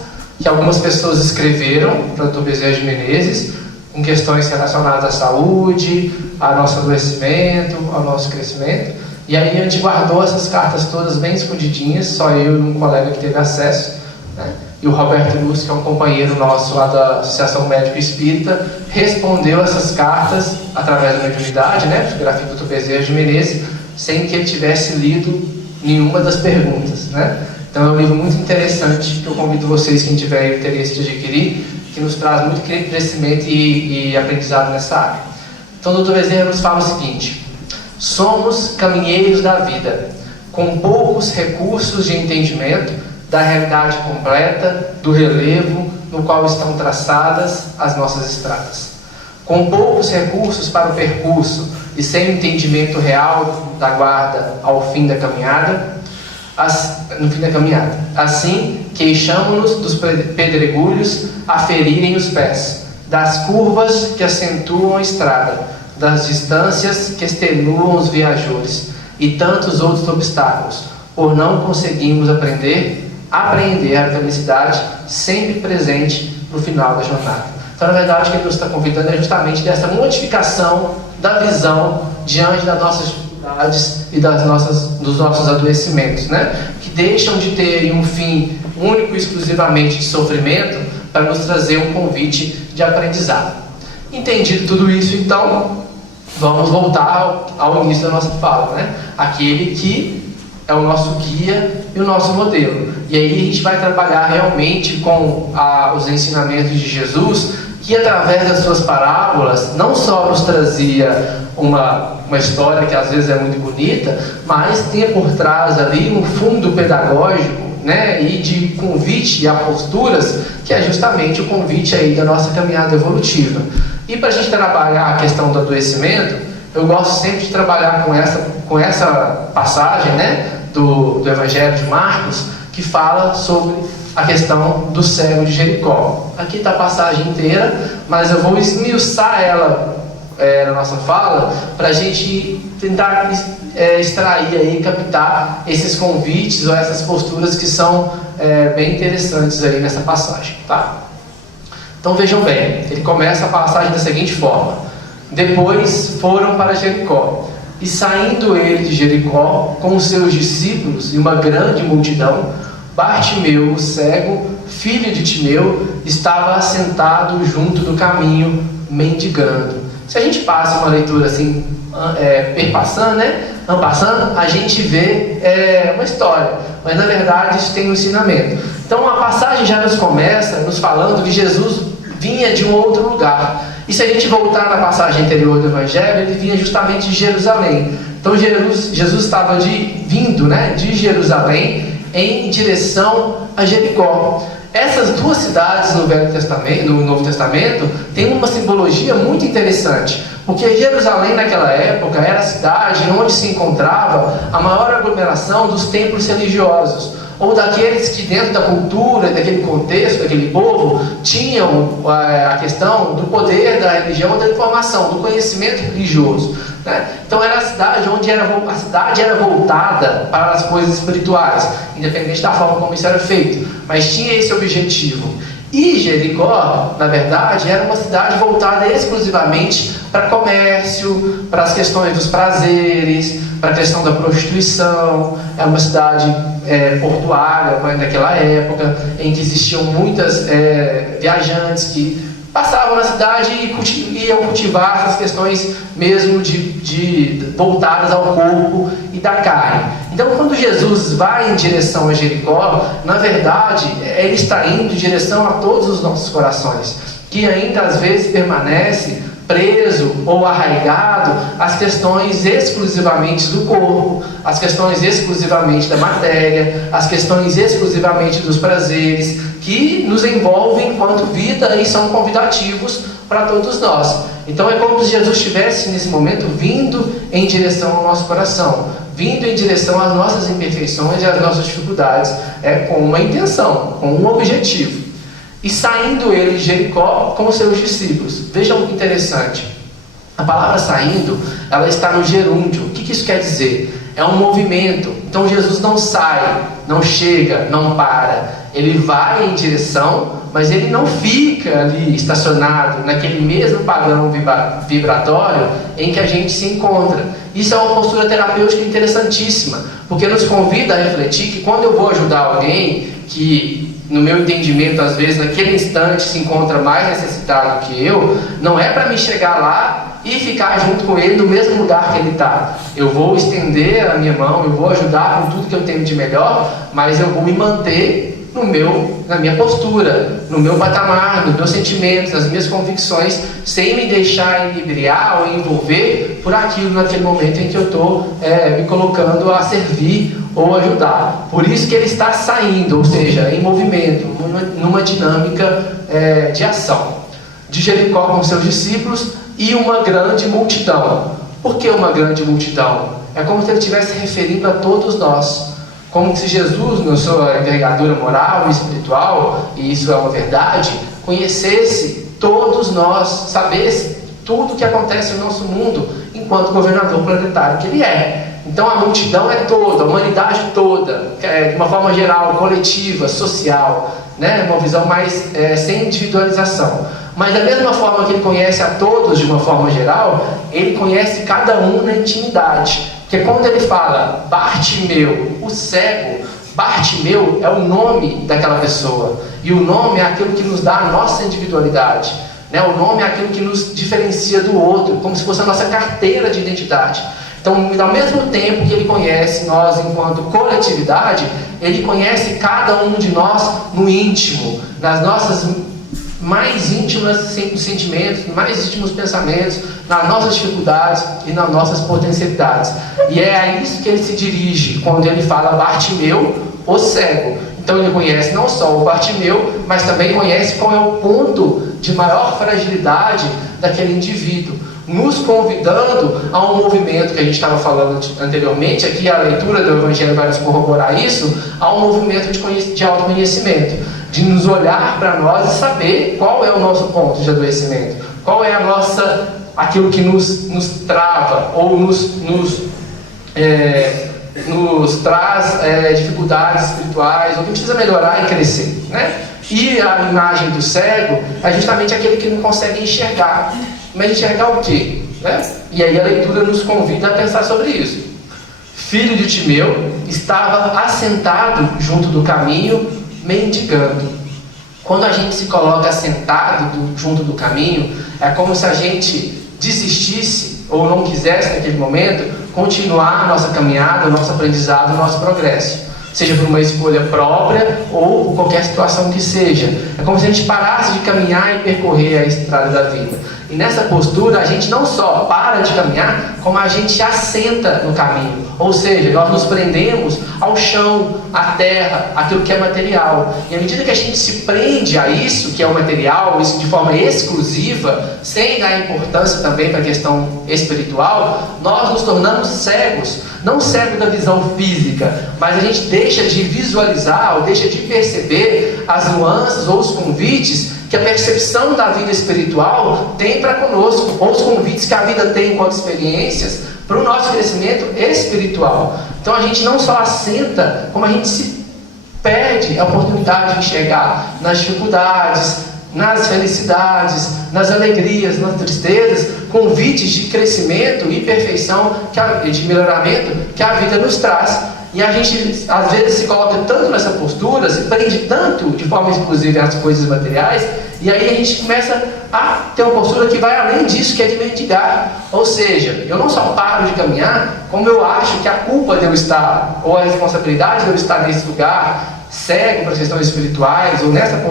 que algumas pessoas escreveram para o Dr. Bezerra de Menezes, com questões relacionadas à saúde, ao nosso adoecimento, ao nosso crescimento. E aí a gente guardou essas cartas todas bem escondidinhas, só eu e um colega que teve acesso, né? E o Roberto Luz, que é um companheiro nosso lá da Associação Médico Espírita, respondeu essas cartas através da mediunidade, né? Psicografia do Dr. Bezerra de Menezes, sem que ele tivesse lido nenhuma das perguntas, né? Então é um livro muito interessante que eu convido vocês, quem tiver interesse de adquirir, que nos traz muito crescimento e aprendizado nessa área. Então o Dr. Bezerra nos fala o seguinte: somos caminheiros da vida, com poucos recursos de entendimento da realidade completa, do relevo no qual estão traçadas as nossas estradas. Com poucos recursos para o percurso e sem entendimento real da guarda ao fim da caminhada, no fim da caminhada. Assim, queixamo-nos dos pedregulhos a ferirem os pés, das curvas que acentuam a estrada, das distâncias que extenuam os viajores e tantos outros obstáculos, por não conseguirmos apreender a felicidade sempre presente no final da jornada. Então, na verdade, o que ele nos está convidando é justamente dessa modificação da visão diante das nossas dificuldades e dos nossos adoecimentos, né? Que deixam de ter um fim único e exclusivamente de sofrimento para nos trazer um convite de aprendizado. Entendido tudo isso, então, vamos voltar ao início da nossa fala, né? Aquele que é o nosso guia e o nosso modelo. E aí a gente vai trabalhar realmente com os ensinamentos de Jesus, que através das suas parábolas não só nos trazia uma história que às vezes é muito bonita, mas tem por trás ali um fundo pedagógico, né, e de convite a posturas, que é justamente o convite aí da nossa caminhada evolutiva. E para a gente trabalhar a questão do adoecimento, eu gosto sempre de trabalhar com essa passagem, né, do Evangelho de Marcos, que fala sobre a questão do cego de Jericó. Aqui está a passagem inteira, mas eu vou esmiuçar ela na nossa fala, para a gente tentar extrair aí, captar esses convites ou essas posturas que são bem interessantes aí nessa passagem, tá? Então vejam bem, ele começa a passagem da seguinte forma: depois foram para Jericó, e saindo ele de Jericó com os seus discípulos e uma grande multidão, Bartimeu, o cego, filho de Timeu, estava assentado junto do caminho, mendigando. Se a gente passa uma leitura assim, perpassando, né? Passando, a gente vê uma história, mas na verdade isso tem um ensinamento. Então a passagem já nos começa nos falando que Jesus vinha de um outro lugar. E se a gente voltar na passagem anterior do Evangelho, ele vinha justamente de Jerusalém. Então Jesus estava vindo, né, de Jerusalém em direção a Jericó. Essas duas cidades no Novo Testamento têm uma simbologia muito interessante, porque Jerusalém naquela época era a cidade onde se encontrava a maior aglomeração dos templos religiosos, ou daqueles que dentro da cultura, daquele contexto, daquele povo, tinham a questão do poder da religião, da informação, do conhecimento religioso, né? Então era a cidade onde a cidade era voltada para as coisas espirituais, independente da forma como isso era feito, mas tinha esse objetivo. E Jericó, na verdade, era uma cidade voltada exclusivamente para comércio, para as questões dos prazeres, para a questão da prostituição. É uma cidade portuária naquela época, em que existiam muitas viajantes que passavam na cidade e iam cultivar essas questões mesmo voltadas ao corpo e da carne. Então, quando Jesus vai em direção a Jericó, na verdade, ele está indo em direção a todos os nossos corações, que ainda às vezes permanece preso ou arraigado às questões exclusivamente do corpo, às questões exclusivamente da matéria, às questões exclusivamente dos prazeres, que nos envolvem enquanto vida e são convidativos para todos nós. Então é como se Jesus estivesse nesse momento vindo em direção ao nosso coração, vindo em direção às nossas imperfeições e às nossas dificuldades, com uma intenção, com um objetivo. E saindo ele de Jericó com os seus discípulos. Vejam que interessante. A palavra saindo, ela está no gerúndio. O que isso quer dizer? É um movimento. Então Jesus não sai, não chega, não para. Ele vai em direção, mas ele não fica ali estacionado naquele mesmo padrão vibratório em que a gente se encontra. Isso é uma postura terapêutica interessantíssima, porque nos convida a refletir que quando eu vou ajudar alguém que, no meu entendimento, às vezes naquele instante se encontra mais necessitado que eu, não é para me chegar lá e ficar junto com ele no mesmo lugar que ele está. Eu vou estender a minha mão, eu vou ajudar com tudo que eu tenho de melhor, mas eu vou me manter na minha postura, no meu patamar, nos meus sentimentos, nas minhas convicções, sem me deixar inebriar ou envolver por aquilo naquele momento em que eu estou me colocando a servir ou ajudar. Por isso que ele está saindo, ou seja, em movimento, numa dinâmica de ação. De Jericó com seus discípulos e uma grande multidão. Por que uma grande multidão? É como se ele estivesse referindo a todos nós. Como se Jesus, na sua envergadura moral e espiritual, e isso é uma verdade, conhecesse todos nós, sabesse tudo o que acontece no nosso mundo, enquanto governador planetário que ele é. Então a multidão é toda, a humanidade toda, de uma forma geral, coletiva, social, né? Uma visão mais sem individualização. Mas da mesma forma que ele conhece a todos de uma forma geral, ele conhece cada um na intimidade. Porque quando ele fala Bartimeu, o cego, Bartimeu é o nome daquela pessoa. E o nome é aquilo que nos dá a nossa individualidade, né? O nome é aquilo que nos diferencia do outro, como se fosse a nossa carteira de identidade. Então, ao mesmo tempo que ele conhece nós enquanto coletividade, ele conhece cada um de nós no íntimo, nas nossas mais íntimos sentimentos, mais íntimos pensamentos, nas nossas dificuldades e nas nossas potencialidades. E é a isso que ele se dirige quando ele fala Bartimeu, o cego. Então ele conhece não só o Bartimeu, mas também conhece qual é o ponto de maior fragilidade daquele indivíduo, nos convidando a um movimento que a gente estava falando anteriormente, aqui a leitura do Evangelho vai nos corroborar isso, a um movimento de autoconhecimento, de nos olhar para nós e saber qual é o nosso ponto de adoecimento, qual é aquilo que nos trava ou nos traz dificuldades espirituais, ou que precisa melhorar e crescer, né? E a imagem do cego é justamente aquele que não consegue enxergar. Mas enxergar o quê? Né? E aí a leitura nos convida a pensar sobre isso. Filho de Timeu estava assentado junto do caminho, mendigando. Quando a gente se coloca assentado junto do caminho, é como se a gente desistisse ou não quisesse naquele momento continuar a nossa caminhada, o nosso aprendizado, o nosso progresso, seja por uma escolha própria ou por qualquer situação que seja. É como se a gente parasse de caminhar e percorrer a estrada da vida. E nessa postura a gente não só para de caminhar, como a gente assenta no caminho. Ou seja, nós nos prendemos ao chão, à terra, aquilo que é material. E à medida que a gente se prende a isso, que é o material, isso de forma exclusiva, sem dar importância também para a questão espiritual, nós nos tornamos cegos. Não cego da visão física, mas a gente deixa de visualizar ou deixa de perceber as nuances ou os convites que a percepção da vida espiritual tem para conosco, ou os convites que a vida tem enquanto experiências para o nosso crescimento espiritual. Então a gente não só assenta, como a gente se perde a oportunidade de enxergar nas dificuldades, nas felicidades, nas alegrias, nas tristezas, convites de crescimento e perfeição, de melhoramento que a vida nos traz. E a gente, às vezes, se coloca tanto nessa postura, se prende tanto de forma exclusiva às coisas materiais, E aí a gente começa a ter uma postura que vai além disso, que é de mendigar. Ou seja, eu não só paro de caminhar, como eu acho que a culpa de eu estar, ou a responsabilidade de eu estar nesse lugar, cego para as questões espirituais, ou nessa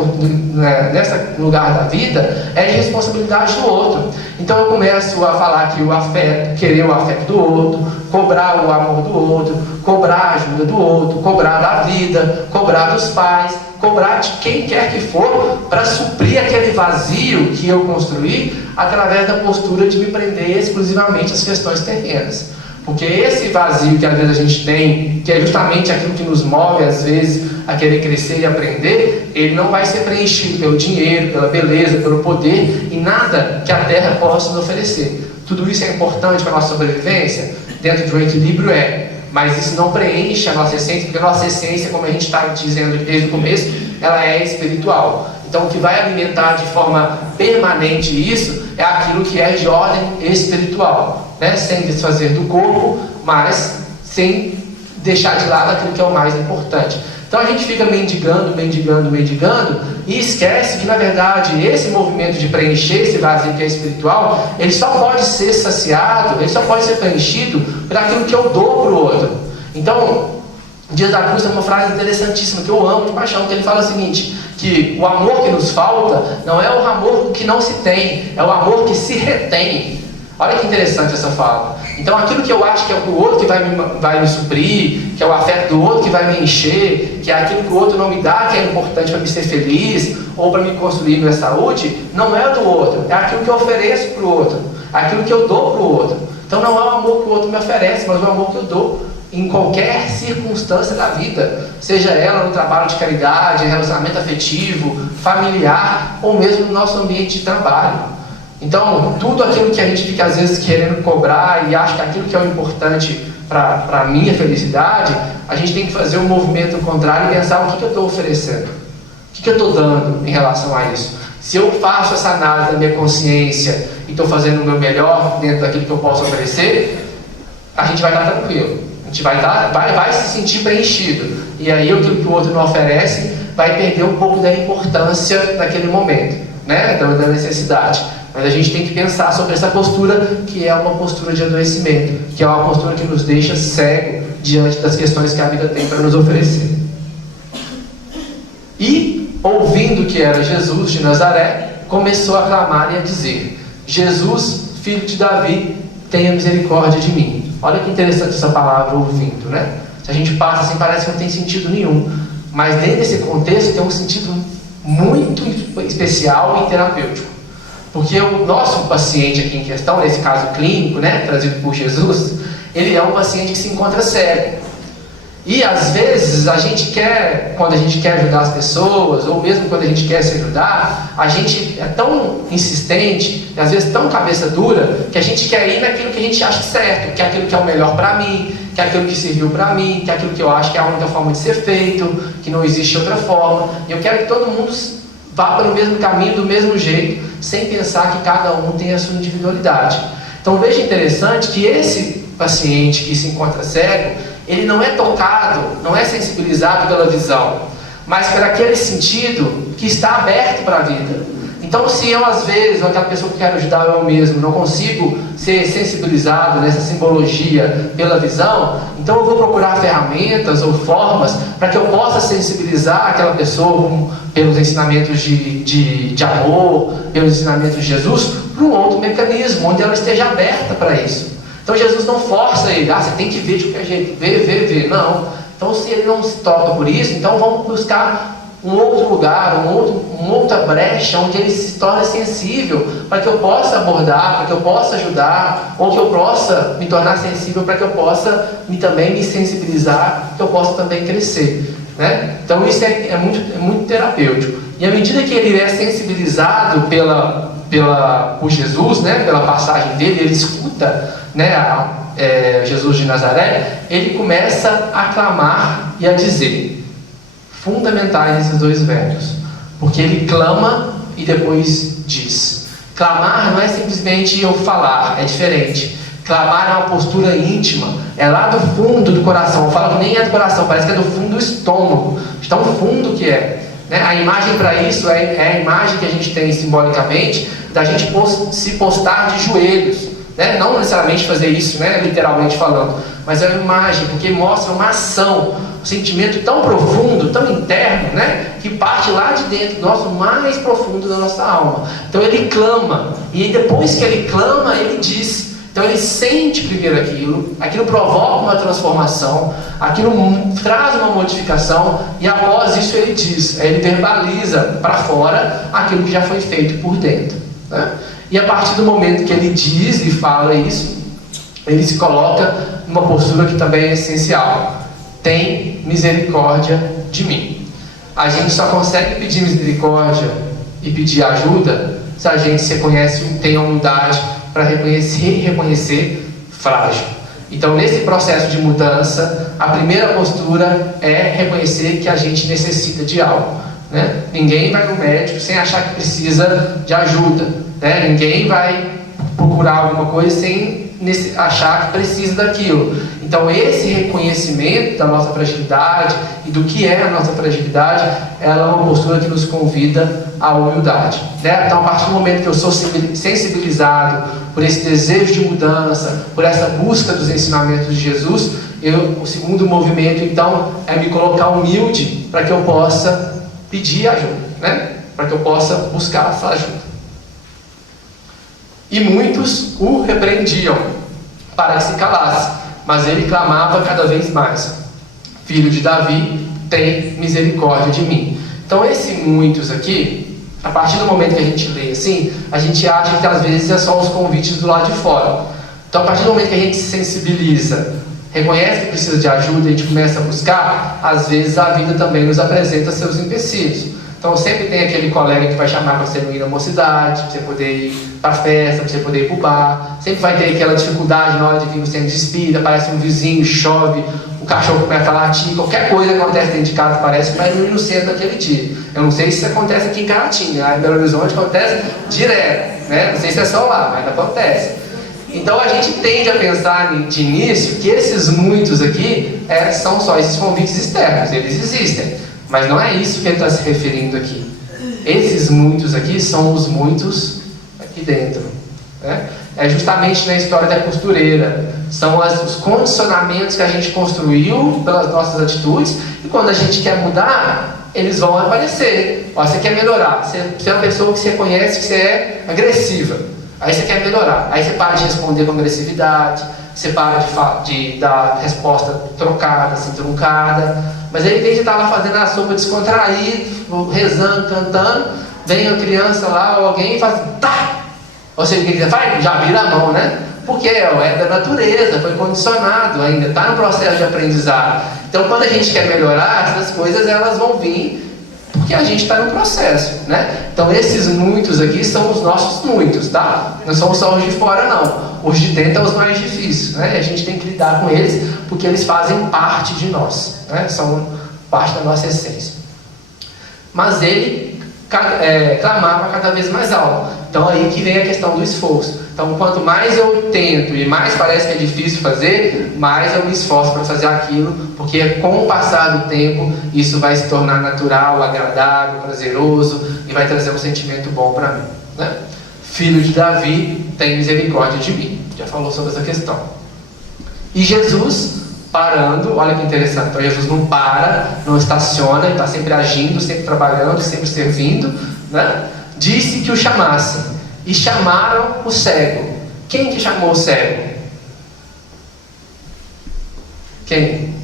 lugar da vida, é de responsabilidade do outro. Então eu começo a falar que o afeto, querer o afeto do outro, cobrar o amor do outro, cobrar a ajuda do outro, cobrar da vida, cobrar dos pais, cobrar de quem quer que for, para suprir aquele vazio que eu construí através da postura de me prender exclusivamente às questões terrenas. Porque esse vazio que às vezes a gente tem, que é justamente aquilo que nos move às vezes a querer crescer e aprender, ele não vai ser preenchido pelo dinheiro, pela beleza, pelo poder e nada que a terra possa nos oferecer. Tudo isso é importante para a nossa sobrevivência, dentro de um equilíbrio mas isso não preenche a nossa essência, porque a nossa essência, como a gente está dizendo desde o começo, ela é espiritual. Então o que vai alimentar de forma permanente isso é aquilo que é de ordem espiritual, né? Sem desfazer do corpo, mas sem deixar de lado aquilo que é o mais importante. Então a gente fica mendigando e esquece que na verdade esse movimento de preencher esse vazio que é espiritual, ele só pode ser saciado, ele só pode ser preenchido por aquilo que eu dou para o outro. Então Dias da Cruz tem uma frase interessantíssima que eu amo de paixão, que ele fala o seguinte, que o amor que nos falta não é o amor que não se tem, é o amor que se retém. Olha que interessante essa fala. Então aquilo que eu acho que é o outro que vai me suprir, que é o afeto do outro que vai me encher, que é aquilo que o outro não me dá, que é importante para me ser feliz, ou para me construir minha saúde, não é do outro, é aquilo que eu ofereço para o outro, é aquilo que eu dou para o outro. Então não é o amor que o outro me oferece, mas o amor que eu dou em qualquer circunstância da vida, seja ela no trabalho de caridade, relacionamento afetivo, familiar, ou mesmo no nosso ambiente de trabalho. Então, tudo aquilo que a gente fica às vezes querendo cobrar e acha que aquilo que é o importante para a minha felicidade, a gente tem que fazer um movimento contrário e pensar o que eu estou oferecendo, o que eu estou dando em relação a isso. Se eu faço essa análise da minha consciência e estou fazendo o meu melhor dentro daquilo que eu posso oferecer, a gente vai estar tranquilo, a gente vai se sentir preenchido. E aí aquilo que o outro não oferece vai perder um pouco da importância naquele momento, né? Da necessidade. Mas a gente tem que pensar sobre essa postura, que é uma postura de adoecimento, que é uma postura que nos deixa cego diante das questões que a vida tem para nos oferecer. E, ouvindo que era Jesus de Nazaré, começou a clamar e a dizer: Jesus, filho de Davi, tenha misericórdia de mim. Olha que interessante essa palavra, ouvindo, né? Se a gente passa assim, parece que não tem sentido nenhum. Mas dentro desse contexto tem um sentido muito especial e terapêutico. Porque o nosso paciente aqui em questão, nesse caso clínico, né, trazido por Jesus, ele é um paciente que se encontra cego. E às vezes a gente quer, quando a gente quer ajudar as pessoas, ou mesmo quando a gente quer se ajudar, a gente é tão insistente, às vezes tão cabeça dura, que a gente quer ir naquilo que a gente acha certo, que é aquilo que é o melhor para mim, que é aquilo que serviu para mim, que é aquilo que eu acho que é a única forma de ser feito, que não existe outra forma. E eu quero que todo mundo vá pelo mesmo caminho, do mesmo jeito, sem pensar que cada um tem a sua individualidade. Então veja interessante que esse paciente que se encontra cego, ele não é tocado, não é sensibilizado pela visão, mas por aquele sentido que está aberto para a vida. Então se eu às vezes, aquela pessoa que quero ajudar eu mesmo, não consigo ser sensibilizado nessa simbologia pela visão, então eu vou procurar ferramentas ou formas para que eu possa sensibilizar aquela pessoa pelos ensinamentos de amor, pelos ensinamentos de Jesus, para um outro mecanismo, onde ela esteja aberta para isso. Então Jesus não força ele, você tem que ver de qualquer jeito, ver, não. Então se ele não se toca por isso, então vamos buscar um outro lugar, uma outra brecha, onde ele se torne sensível, para que eu possa abordar, para que eu possa ajudar, ou que eu possa me tornar sensível, para que eu possa também me sensibilizar, que eu possa também crescer, né? Então isso é muito terapêutico. E à medida que ele é sensibilizado por Jesus, né, pela passagem dele, ele escuta, né, Jesus de Nazaré, ele começa a clamar e a dizer. Fundamentais esses dois verbos, porque ele clama e depois diz. Clamar não é simplesmente eu falar, é diferente. Clamar é uma postura íntima, é lá do fundo do coração. Eu falo que nem é do coração, parece que é do fundo do estômago, de tão fundo que é. Né? A imagem para isso é a imagem que a gente tem simbolicamente da gente se postar de joelhos. Né? Não necessariamente fazer isso, né? Literalmente falando, mas é uma imagem, porque mostra uma ação, um sentimento tão profundo, tão interno, né? Que parte lá de dentro, do nosso mais profundo da nossa alma. Então ele clama, e depois que ele clama, ele diz. Então ele sente primeiro aquilo provoca uma transformação, aquilo traz uma modificação, e após isso ele diz, ele verbaliza para fora aquilo que já foi feito por dentro. Né? E a partir do momento que ele diz e fala isso, ele se coloca numa postura que também é essencial. Tem misericórdia de mim. A gente só consegue pedir misericórdia e pedir ajuda se a gente se reconhece, tem a humildade para reconhecer frágil. Então, nesse processo de mudança, a primeira postura é reconhecer que a gente necessita de algo. Né? Ninguém vai no médico sem achar que precisa de ajuda. Né? Ninguém vai procurar alguma coisa sem achar que precisa daquilo. Então esse reconhecimento da nossa fragilidade e do que é a nossa fragilidade, ela é uma postura que nos convida à humildade. Né? Então a partir do momento que eu sou sensibilizado por esse desejo de mudança, por essa busca dos ensinamentos de Jesus, o segundo movimento então é me colocar humilde para que eu possa pedir ajuda, né? Para que eu possa buscar essa ajuda. E muitos o repreendiam para que se calasse, mas ele clamava cada vez mais: Filho de Davi, tem misericórdia de mim. Então esse muitos aqui, a partir do momento que a gente lê assim, a gente acha que às vezes é só os convites do lado de fora. Então a partir do momento que a gente se sensibiliza, reconhece que precisa de ajuda e a gente começa a buscar, às vezes a vida também nos apresenta seus empecilhos. Então sempre tem aquele colega que vai chamar para você não ir na mocidade, para você poder ir para a festa, para você poder ir para o bar. Sempre vai ter aquela dificuldade na hora de vir no centro de espírita, parece um vizinho, chove, o cachorro começa a latir, qualquer coisa que acontece dentro de casa parece que vai ir no centro daquele dia. Eu não sei se isso acontece aqui em Caratinga, lá em Belo Horizonte acontece direto, né? Não sei se é só lá, mas acontece. Então a gente tende a pensar de início que esses muitos aqui são só esses convites externos, eles existem. Mas não é isso que ele está se referindo aqui. Esses muitos aqui são os muitos aqui dentro. Né? É justamente na história da costureira. São os condicionamentos que a gente construiu pelas nossas atitudes, e quando a gente quer mudar, eles vão aparecer. Ó, você quer melhorar, você é uma pessoa que você reconhece que você é agressiva. Aí você quer melhorar. Aí você para de responder com agressividade, você para de dar resposta trocada, assim, truncada. Mas aí, em vez de estar lá fazendo a sopa descontraído, rezando, cantando, vem uma criança lá ou alguém e faz tá! Ou seja, quem diz, vai, já vira a mão, né? Porque é da natureza, foi condicionado ainda, está no processo de aprendizado. Então, quando a gente quer melhorar, essas coisas elas vão vir porque a gente está no processo, né? Então esses muitos aqui são os nossos muitos, tá? Não são só os de fora, não. Os de dentro são os mais difíceis, né? E a gente tem que lidar com eles porque eles fazem parte de nós, né? São parte da nossa essência. Mas ele clamava cada vez mais alto. Então aí que vem a questão do esforço. Então quanto mais eu tento e mais parece que é difícil fazer, mais eu me esforço para fazer aquilo, porque com o passar do tempo isso vai se tornar natural, agradável, prazeroso e vai trazer um sentimento bom para mim, né? Filho de Davi, tem misericórdia de mim. Já falou sobre essa questão. E Jesus parando, olha que interessante. Então Jesus não para, não estaciona, ele está sempre agindo, sempre trabalhando, sempre servindo, né? Disse que o chamassem, e chamaram o cego. Quem que chamou o cego? Quem?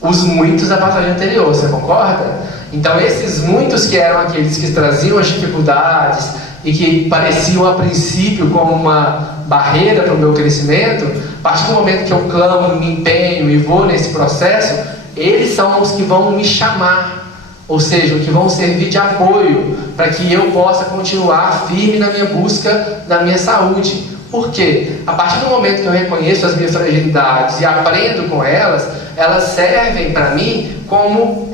Os muitos da passagem anterior, você concorda? Então esses muitos que eram aqueles que traziam as dificuldades e que pareciam a princípio como uma barreira para o meu crescimento, a partir do momento que eu clamo, me empenho e vou nesse processo, eles são os que vão me chamar. Ou seja, que vão servir de apoio para que eu possa continuar firme na minha busca da minha saúde. Por quê? A partir do momento que eu reconheço as minhas fragilidades e aprendo com elas, elas servem para mim como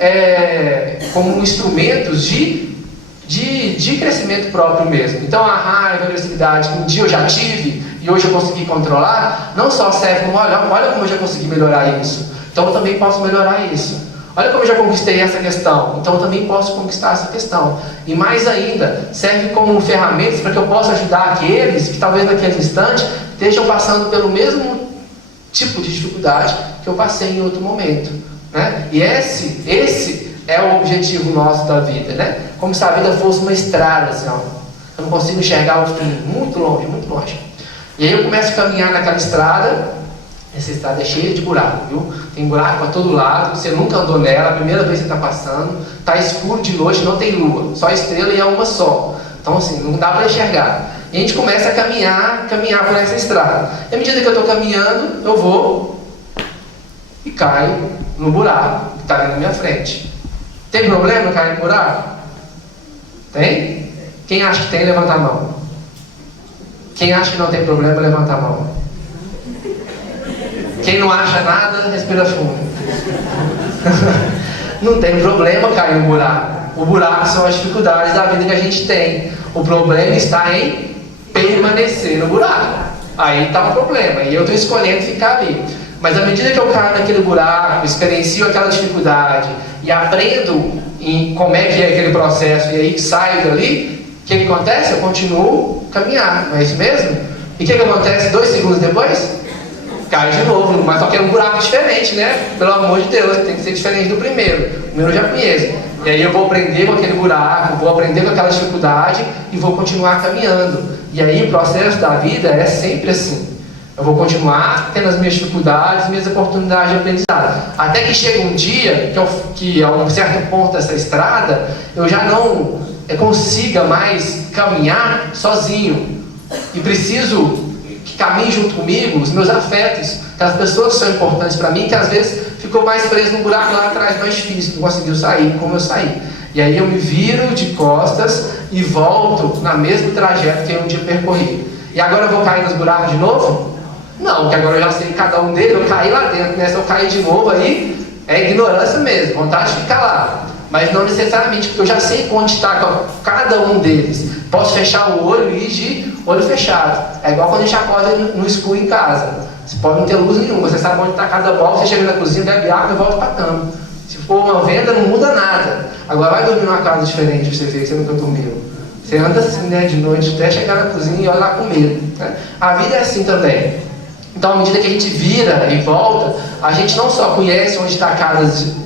instrumentos de crescimento próprio mesmo. Então a raiva, a agressividade que um dia eu já tive e hoje eu consegui controlar, não só serve como olha como eu já consegui melhorar isso, então eu também posso melhorar isso. Olha como eu já conquistei essa questão, então eu também posso conquistar essa questão. E mais ainda, serve como ferramentas para que eu possa ajudar aqueles que talvez naquele instante estejam passando pelo mesmo tipo de dificuldade que eu passei em outro momento, né? E esse é o objetivo nosso da vida, né? Como se a vida fosse uma estrada, assim, ó. Eu não consigo enxergar o fim, muito longe, muito longe. E aí eu começo a caminhar naquela estrada. Essa estrada é cheia de buraco, viu? Tem buraco para todo lado, você nunca andou nela, a primeira vez que você está passando, está escuro de noite, não tem lua, só estrela e é uma só. Então assim, não dá para enxergar. E a gente começa a caminhar por essa estrada. E à medida que eu estou caminhando, eu vou e caio no buraco que está ali na minha frente. Tem problema cair no buraco? Tem? Quem acha que tem, levanta a mão. Quem acha que não tem problema, levanta a mão. Quem não acha nada, respira fundo. Não tem problema cair no buraco. O buraco são as dificuldades da vida que a gente tem. O problema está em permanecer no buraco. Aí está o problema. E eu estou escolhendo ficar ali. Mas à medida que eu caio naquele buraco, experiencio aquela dificuldade e aprendo em como é que é aquele processo e aí saio dali, o que acontece? Eu continuo a caminhar. Não é isso mesmo? E o que acontece 2 segundos depois? Cai de novo, mas só que é um buraco diferente, né? Pelo amor de Deus, tem que ser diferente do primeiro. O primeiro eu já conheço. E aí eu vou aprender com aquele buraco, vou aprender com aquela dificuldade e vou continuar caminhando. E aí o processo da vida é sempre assim. Eu vou continuar tendo as minhas dificuldades, minhas oportunidades de aprendizado. Até que chega um dia que a um certo ponto dessa estrada, eu já não consiga mais caminhar sozinho. E preciso que caminhe junto comigo os meus afetos, aquelas pessoas que são importantes para mim, que às vezes ficou mais preso no buraco lá atrás, mais difícil, não conseguiu sair como eu saí. E aí eu me viro de costas e volto na mesmo trajeto que eu um dia percorri. E agora eu vou cair nos buracos de novo? Não, porque agora eu já sei cada um deles, eu caí lá dentro, né? Se eu cair de novo aí, é ignorância mesmo, vontade de ficar lá. Mas não necessariamente, porque eu já sei onde está cada um deles. Posso fechar o olho e ir de olho fechado. É igual quando a gente acorda no escuro em casa. Você pode não ter luz nenhuma, você sabe onde está cada bola, você chega na cozinha, bebe água e volta para a cama. Se for uma venda, não muda nada. Agora vai dormir numa casa diferente, você vê que você nunca dormiu. Você anda assim, né, de noite, até chegar na cozinha e olha lá com medo, né? A vida é assim também. Então, à medida que a gente vira e volta, a gente não só conhece onde está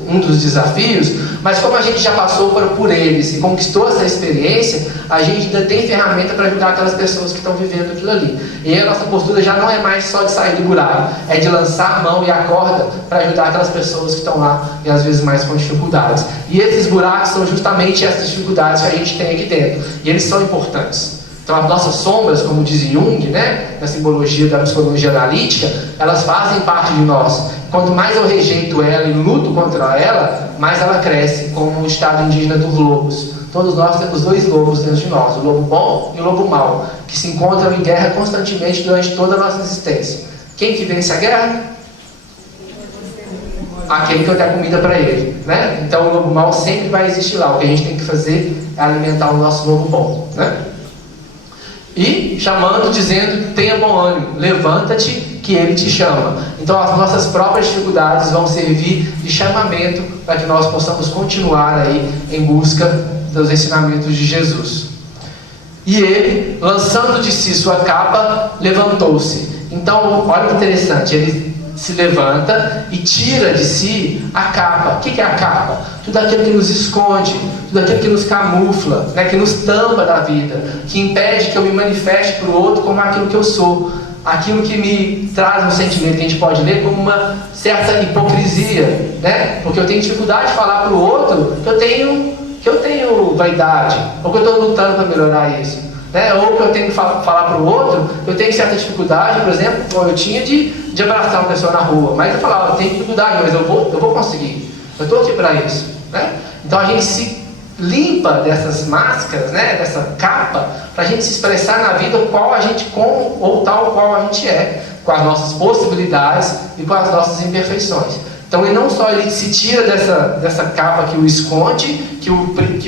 um dos desafios, mas como a gente já passou por eles e conquistou essa experiência, a gente ainda tem ferramenta para ajudar aquelas pessoas que estão vivendo aquilo ali. E aí a nossa postura já não é mais só de sair do buraco, é de lançar a mão e a corda para ajudar aquelas pessoas que estão lá e às vezes mais com dificuldades. E esses buracos são justamente essas dificuldades que a gente tem aqui dentro. E eles são importantes. Então as nossas sombras, como diz Jung, né, na simbologia da psicologia analítica, elas fazem parte de nós. Quanto mais eu rejeito ela e luto contra ela, mais ela cresce, como o estado indígena dos lobos. Todos nós temos 2 lobos dentro de nós, o lobo bom e o lobo mau, que se encontram em guerra constantemente durante toda a nossa existência. Quem que vence a guerra? Aquele que eu der comida para ele, né? Então o lobo mau sempre vai existir lá. O que a gente tem que fazer é alimentar o nosso lobo bom, né? E chamando, dizendo, tenha bom ânimo, levanta-te que ele te chama. Então as nossas próprias dificuldades vão servir de chamamento para que nós possamos continuar aí em busca dos ensinamentos de Jesus. E ele, lançando de si sua capa, levantou-se. Então olha que interessante, ele se levanta e tira de si a capa. O que é a capa? Tudo aquilo que nos esconde, tudo aquilo que nos camufla, né, que nos tampa da vida, que impede que eu me manifeste para o outro como aquilo que eu sou, aquilo que me traz um sentimento que a gente pode ler como uma certa hipocrisia, né? Porque eu tenho dificuldade de falar para o outro que eu tenho vaidade, ou que eu estou lutando para melhorar isso, né? Ou que eu tenho que falar para o outro que eu tenho certa dificuldade, por exemplo, como eu tinha de abraçar uma pessoa na rua, mas eu falava, eu tenho dificuldade, mas eu vou conseguir, eu estou aqui para isso, né? Então a gente se limpa dessas máscaras, né, dessa capa, para a gente se expressar na vida qual a gente como ou tal qual a gente é, com as nossas possibilidades e com as nossas imperfeições. Então ele não só ele se tira dessa capa que o esconde, que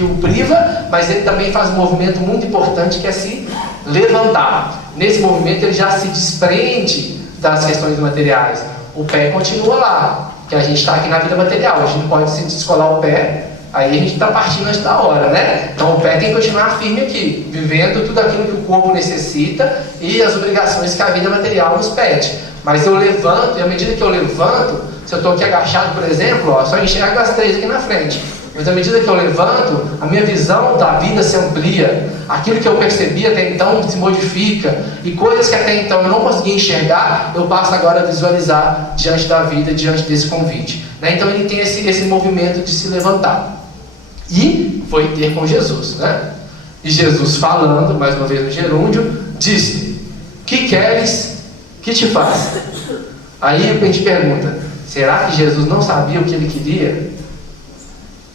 o priva, mas ele também faz um movimento muito importante que é se levantar. Nesse movimento ele já se desprende das questões materiais. O pé continua lá, que a gente está aqui na vida material. A gente não pode se descolar o pé, aí a gente está partindo antes da hora, né? Então o pé tem que continuar firme aqui, vivendo tudo aquilo que o corpo necessita e as obrigações que a vida material nos pede. Mas eu levanto, e à medida que eu levanto, se eu estou aqui agachado, por exemplo, ó, só enxergo as 3 aqui na frente. Mas à medida que eu levanto, a minha visão da vida se amplia. Aquilo que eu percebi até então se modifica. E coisas que até então eu não conseguia enxergar, eu passo agora a visualizar diante da vida, diante desse convite. Né? Então ele tem esse movimento de se levantar. E foi ter com Jesus. Né? E Jesus falando, mais uma vez no gerúndio, disse: que queres que te faça? Aí a gente pergunta: será que Jesus não sabia o que ele queria?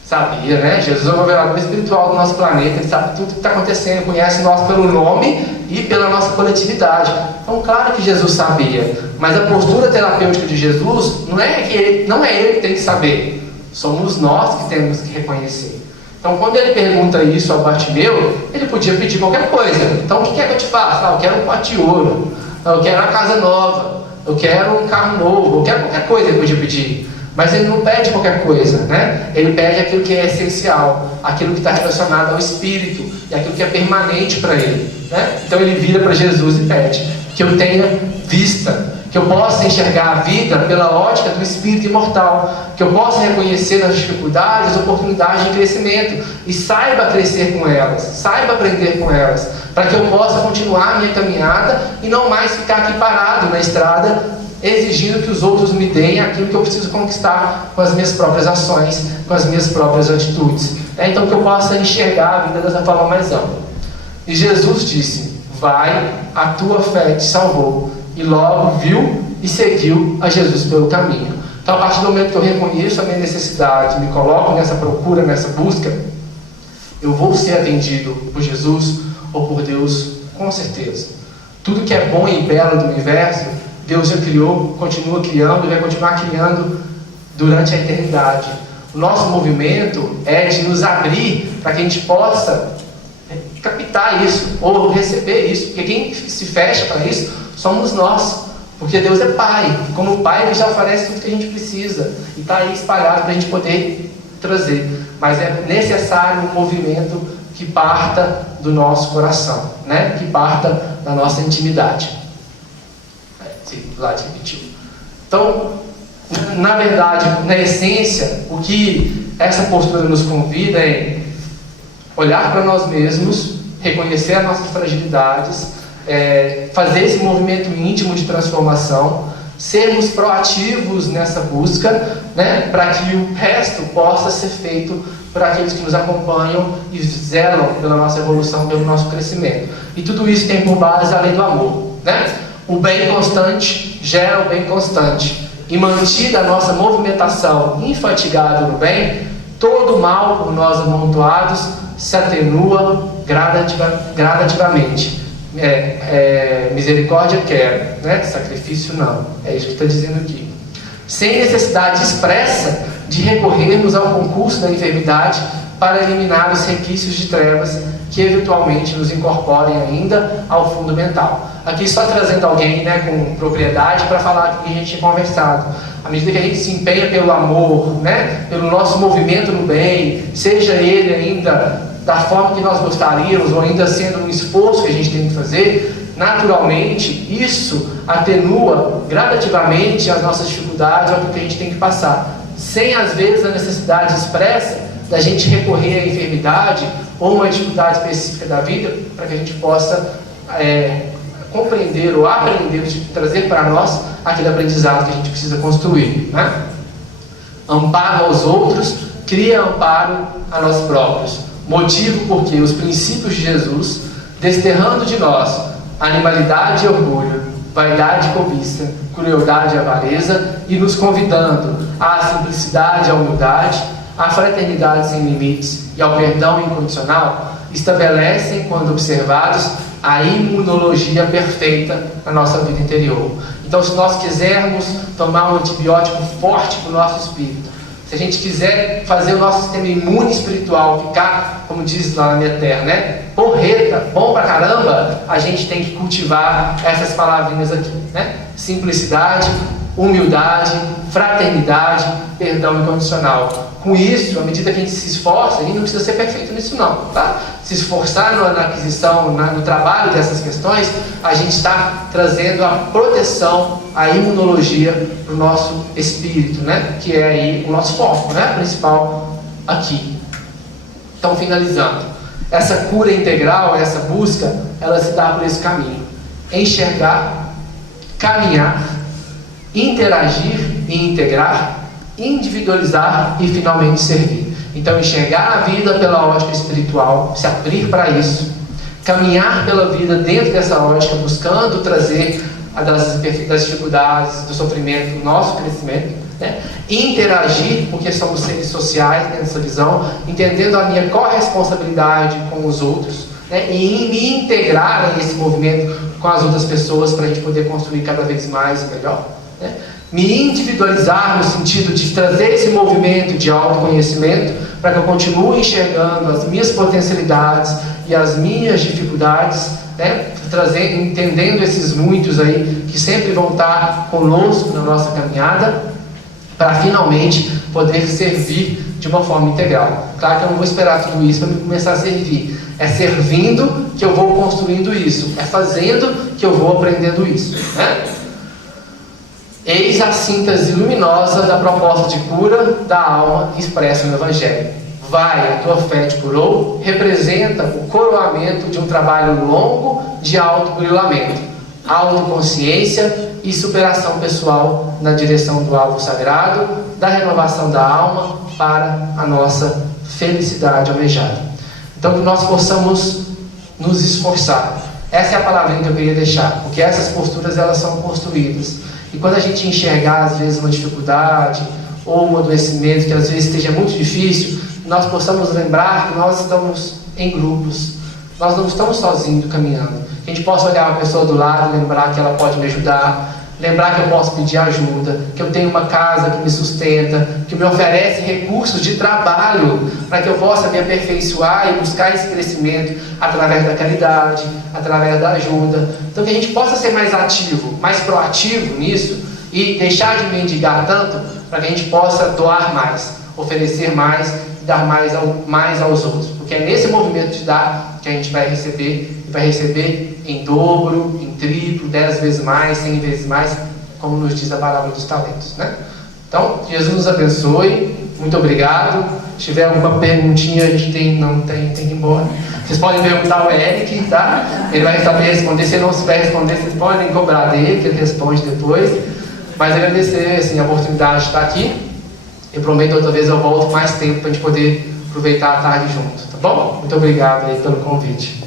Sabia, né? Jesus é o governador espiritual do nosso planeta, ele sabe tudo o que está acontecendo, conhece nós pelo nome e pela nossa coletividade. Então, claro que Jesus sabia, mas a postura terapêutica de Jesus não é ele que tem que saber, somos nós que temos que reconhecer. Então, quando ele pergunta isso ao Bartimeu, ele podia pedir qualquer coisa. Então, o que quer que eu te faça? Eu quero um pote de ouro, eu quero uma casa nova, eu quero um carro novo, eu quero qualquer coisa, ele podia pedir. Mas ele não pede qualquer coisa, né? Ele pede aquilo que é essencial, aquilo que está relacionado ao Espírito e aquilo que é permanente para ele, né? Então ele vira para Jesus e pede que eu tenha vista, que eu possa enxergar a vida pela ótica do Espírito imortal, que eu possa reconhecer nas dificuldades oportunidades de crescimento e saiba crescer com elas, saiba aprender com elas, para que eu possa continuar a minha caminhada e não mais ficar aqui parado na estrada, exigindo que os outros me deem aquilo que eu preciso conquistar com as minhas próprias ações, com as minhas próprias atitudes. Então que eu possa enxergar a vida dessa forma mais ampla. E Jesus disse: vai, a tua fé te salvou. E logo viu e seguiu a Jesus pelo caminho. Então, a partir do momento que eu reconheço a minha necessidade, me coloco nessa procura, nessa busca, eu vou ser atendido por Jesus ou por Deus, com certeza. Tudo que é bom e belo do universo, Deus já criou, continua criando e vai continuar criando durante a eternidade. O nosso movimento é de nos abrir para que a gente possa captar isso ou receber isso, porque quem se fecha para isso somos nós, porque Deus é Pai. Como Pai, Ele já oferece tudo que a gente precisa e está aí espalhado para a gente poder trazer. Mas é necessário um movimento que parta do nosso coração, né? Que parta da nossa intimidade. Lá te repetiu. Então, na verdade, na essência, o que essa postura nos convida é olhar para nós mesmos, reconhecer as nossas fragilidades, fazer esse movimento íntimo de transformação, sermos proativos nessa busca, né, para que o resto possa ser feito por aqueles que nos acompanham e zelam pela nossa evolução, pelo nosso crescimento. E tudo isso tem por base a lei do amor, né? O bem constante gera o bem constante. E mantida a nossa movimentação infatigada no bem, todo o mal por nós amontoados se atenua gradativamente. Misericórdia quero, né? Sacrifício não. É isso que está dizendo aqui. Sem necessidade expressa de recorrermos ao concurso da enfermidade para eliminar os requisitos de trevas que eventualmente nos incorporem ainda ao fundo mental. Aqui só trazendo alguém, né, com propriedade para falar que a gente tinha conversado. À medida que a gente se empenha pelo amor, né, pelo nosso movimento no bem, seja ele ainda da forma que nós gostaríamos ou ainda sendo um esforço que a gente tem que fazer, naturalmente isso atenua gradativamente as nossas dificuldades ou o que a gente tem que passar, sem às vezes a necessidade expressa da gente recorrer à enfermidade ou uma dificuldade específica da vida para que a gente possa compreender ou aprender, trazer para nós aquele aprendizado que a gente precisa construir, né? Amparo aos outros cria amparo a nós próprios, motivo porque os princípios de Jesus, desterrando de nós animalidade e orgulho, vaidade e cobiça, crueldade e avareza, e nos convidando à simplicidade e à humildade, à fraternidade sem limites e ao perdão incondicional, estabelecem, quando observados, a imunologia perfeita na nossa vida interior. Então, se nós quisermos tomar um antibiótico forte para o nosso espírito, se a gente quiser fazer o nosso sistema imune espiritual ficar, como diz lá na minha terra, né, porreta, bom pra caramba, a gente tem que cultivar essas palavrinhas aqui, né? Simplicidade, humildade, fraternidade, perdão incondicional. Com isso, à medida que a gente se esforça, a gente não precisa ser perfeito nisso não, tá? Se esforçar na aquisição, no trabalho dessas questões, a gente está trazendo a proteção, a imunologia para o nosso espírito, né? Que é aí o nosso foco, né? Principal aqui. Então, finalizando, essa cura integral, essa busca, ela se dá por esse caminho: enxergar, caminhar, interagir e integrar, individualizar e finalmente servir. Então, enxergar a vida pela ótica espiritual, se abrir para isso, caminhar pela vida dentro dessa ótica, buscando trazer das dificuldades, do sofrimento, o nosso crescimento, né? Interagir, porque somos seres sociais nessa visão, entendendo a minha corresponsabilidade com os outros, né? E me integrar nesse movimento com as outras pessoas para a gente poder construir cada vez mais e melhor, né? Me individualizar no sentido de trazer esse movimento de autoconhecimento para que eu continue enxergando as minhas potencialidades e as minhas dificuldades, né? Entendendo esses muitos aí que sempre vão estar conosco na nossa caminhada, para finalmente poder servir de uma forma integral. Claro que eu não vou esperar tudo isso para começar a servir. É servindo que eu vou construindo isso. É fazendo que eu vou aprendendo isso, né? Eis a síntese luminosa da proposta de cura da alma expressa no Evangelho. Vai, a tua fé te curou, representa o coroamento de um trabalho longo de autoburilamento, autoconsciência e superação pessoal na direção do alvo sagrado, da renovação da alma para a nossa felicidade almejada. Então, que nós possamos nos esforçar. Essa é a palavrinha que eu queria deixar, porque essas posturas, elas são construídas. E quando a gente enxergar, às vezes, uma dificuldade ou um adoecimento que às vezes esteja muito difícil, nós possamos lembrar que nós estamos em grupos, nós não estamos sozinhos caminhando. Que a gente possa olhar uma pessoa do lado e lembrar que ela pode me ajudar, lembrar que eu posso pedir ajuda, que eu tenho uma casa que me sustenta, que me oferece recursos de trabalho para que eu possa me aperfeiçoar e buscar esse crescimento através da caridade, através da ajuda. Então que a gente possa ser mais ativo, mais proativo nisso e deixar de mendigar tanto para que a gente possa doar mais, oferecer mais e dar mais aos outros. Porque é nesse movimento de dar que a gente vai receber, e vai receber em dobro, em triplo, 10 vezes mais, 100 vezes mais, como nos diz a palavra dos talentos, né? Então, Jesus nos abençoe, muito obrigado. Se tiver alguma perguntinha, a gente tem que ir embora. Vocês podem perguntar ao Eric, tá? Ele vai saber responder. Se ele não souber responder, vocês podem cobrar dele, que ele responde depois. Mas agradecer assim, a oportunidade de estar aqui. Eu prometo outra vez eu volto mais tempo para a gente poder aproveitar a tarde junto, tá bom? Muito obrigado aí pelo convite.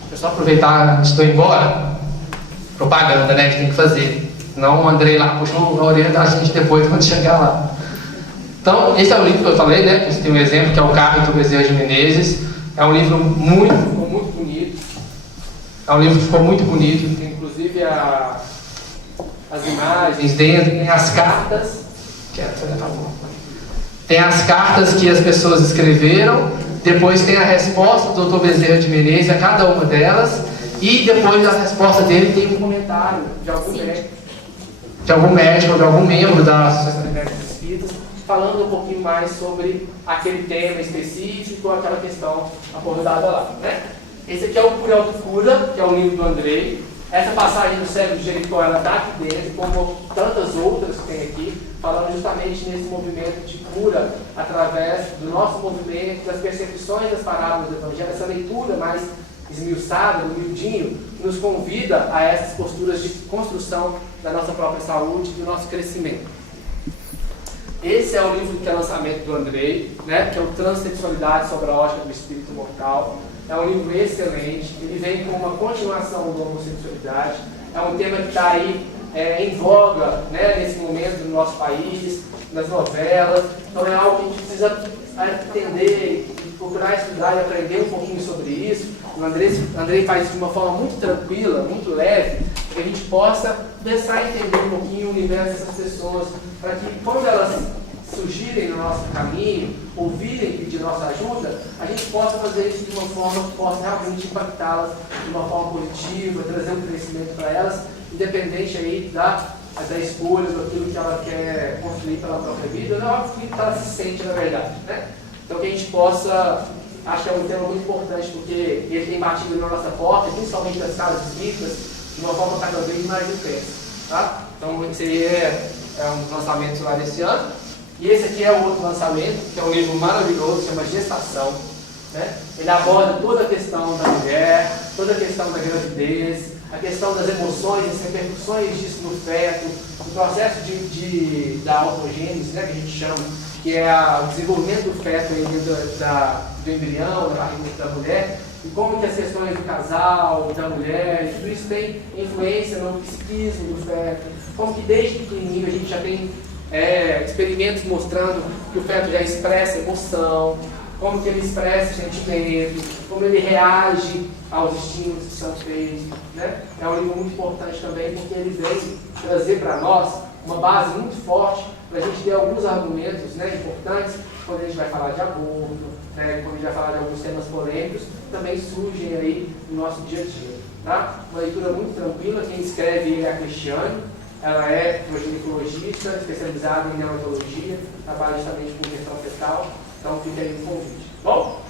Deixa eu só aproveitar antes de eu ir embora. Propaganda, né, que tem que fazer. Senão o Andrei lá puxou a orelha da gente depois quando chegar lá. Então, esse é o livro que eu falei, né? Você tem um exemplo que é o Carmo do Bezerra de Menezes. É um livro ficou muito bonito. É um livro que ficou muito bonito. Tem inclusive as imagens dentro, tem as cartas. Tem as cartas que as pessoas escreveram. Depois tem a resposta do Dr. Bezerra de Menezes a cada uma delas. E depois da resposta dele tem um comentário de algum médico, de algum membro da Associação de Médicos Espíritas, falando um pouquinho mais sobre aquele tema específico, aquela questão abordada lá, né? Esse aqui é o Cura e Autocura, que é o livro do Andrei. Essa passagem do Cérebro de Jericó, ela está aqui dentro, como tantas outras que tem aqui, falando justamente nesse movimento de cura, através do nosso movimento, das percepções das parábolas do Evangelho, essa leitura mais esmiuçada, humildinho, nos convida a essas posturas de construção da nossa própria saúde e do nosso crescimento. Esse é o livro que é lançamento do Andrei, né, que é o Transsexualidade sobre a Ótica do Espírito Mortal. É um livro excelente, ele vem com uma continuação da homossexualidade. É um tema que está aí em voga, né, nesse momento do nosso país, nas novelas. Então é algo que a gente precisa entender e procurar estudar e aprender um pouquinho sobre isso. O Andrei faz isso de uma forma muito tranquila, muito leve, que a gente possa começar a entender um pouquinho o universo dessas pessoas, para que quando elas surgirem no nosso caminho, ouvirem pedir nossa ajuda, a gente gente possa fazer isso de uma forma que possa realmente impactá-las de uma forma positiva, trazer um crescimento para elas, independente aí da escolha, daquilo que ela quer construir pela própria vida, ou daquilo que ela se sente na verdade, né? Então que a gente possa, acho que é um tema muito importante, porque ele tem batido na nossa porta, principalmente das casas espíritas, de uma forma cada vez mais intensa, tá? Então esse aí é um dos lançamentos lá desse ano. E esse aqui é o outro lançamento, que é um livro maravilhoso, chama Gestação, né? Ele aborda toda a questão da mulher, toda a questão da gravidez, a questão das emoções, as repercussões disso no feto, o processo da autogênese, né, que a gente chama, que é o desenvolvimento do feto aí dentro do embrião, da barriga da mulher, e como que as questões do casal, da mulher, tudo isso tem influência no psiquismo do feto, como que desde pequenininho a gente já tem experimentos mostrando que o feto já expressa emoção, como que ele expressa sentimentos, como ele reage aos estímulos que são feitos, né? É um livro muito importante também, porque ele vem trazer para nós uma base muito forte para a gente ter alguns argumentos, né, importantes quando a gente vai falar de aborto, né, quando a gente vai falar de alguns temas polêmicos, também surgem aí no nosso dia a dia, tá? Uma leitura muito tranquila. Quem escreve é a Cristiane. Ela é uma ginecologista especializada em neonatologia, trabalha justamente com questão fetal, então fica aí o convite. Bom?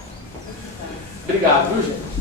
Obrigado, viu, gente?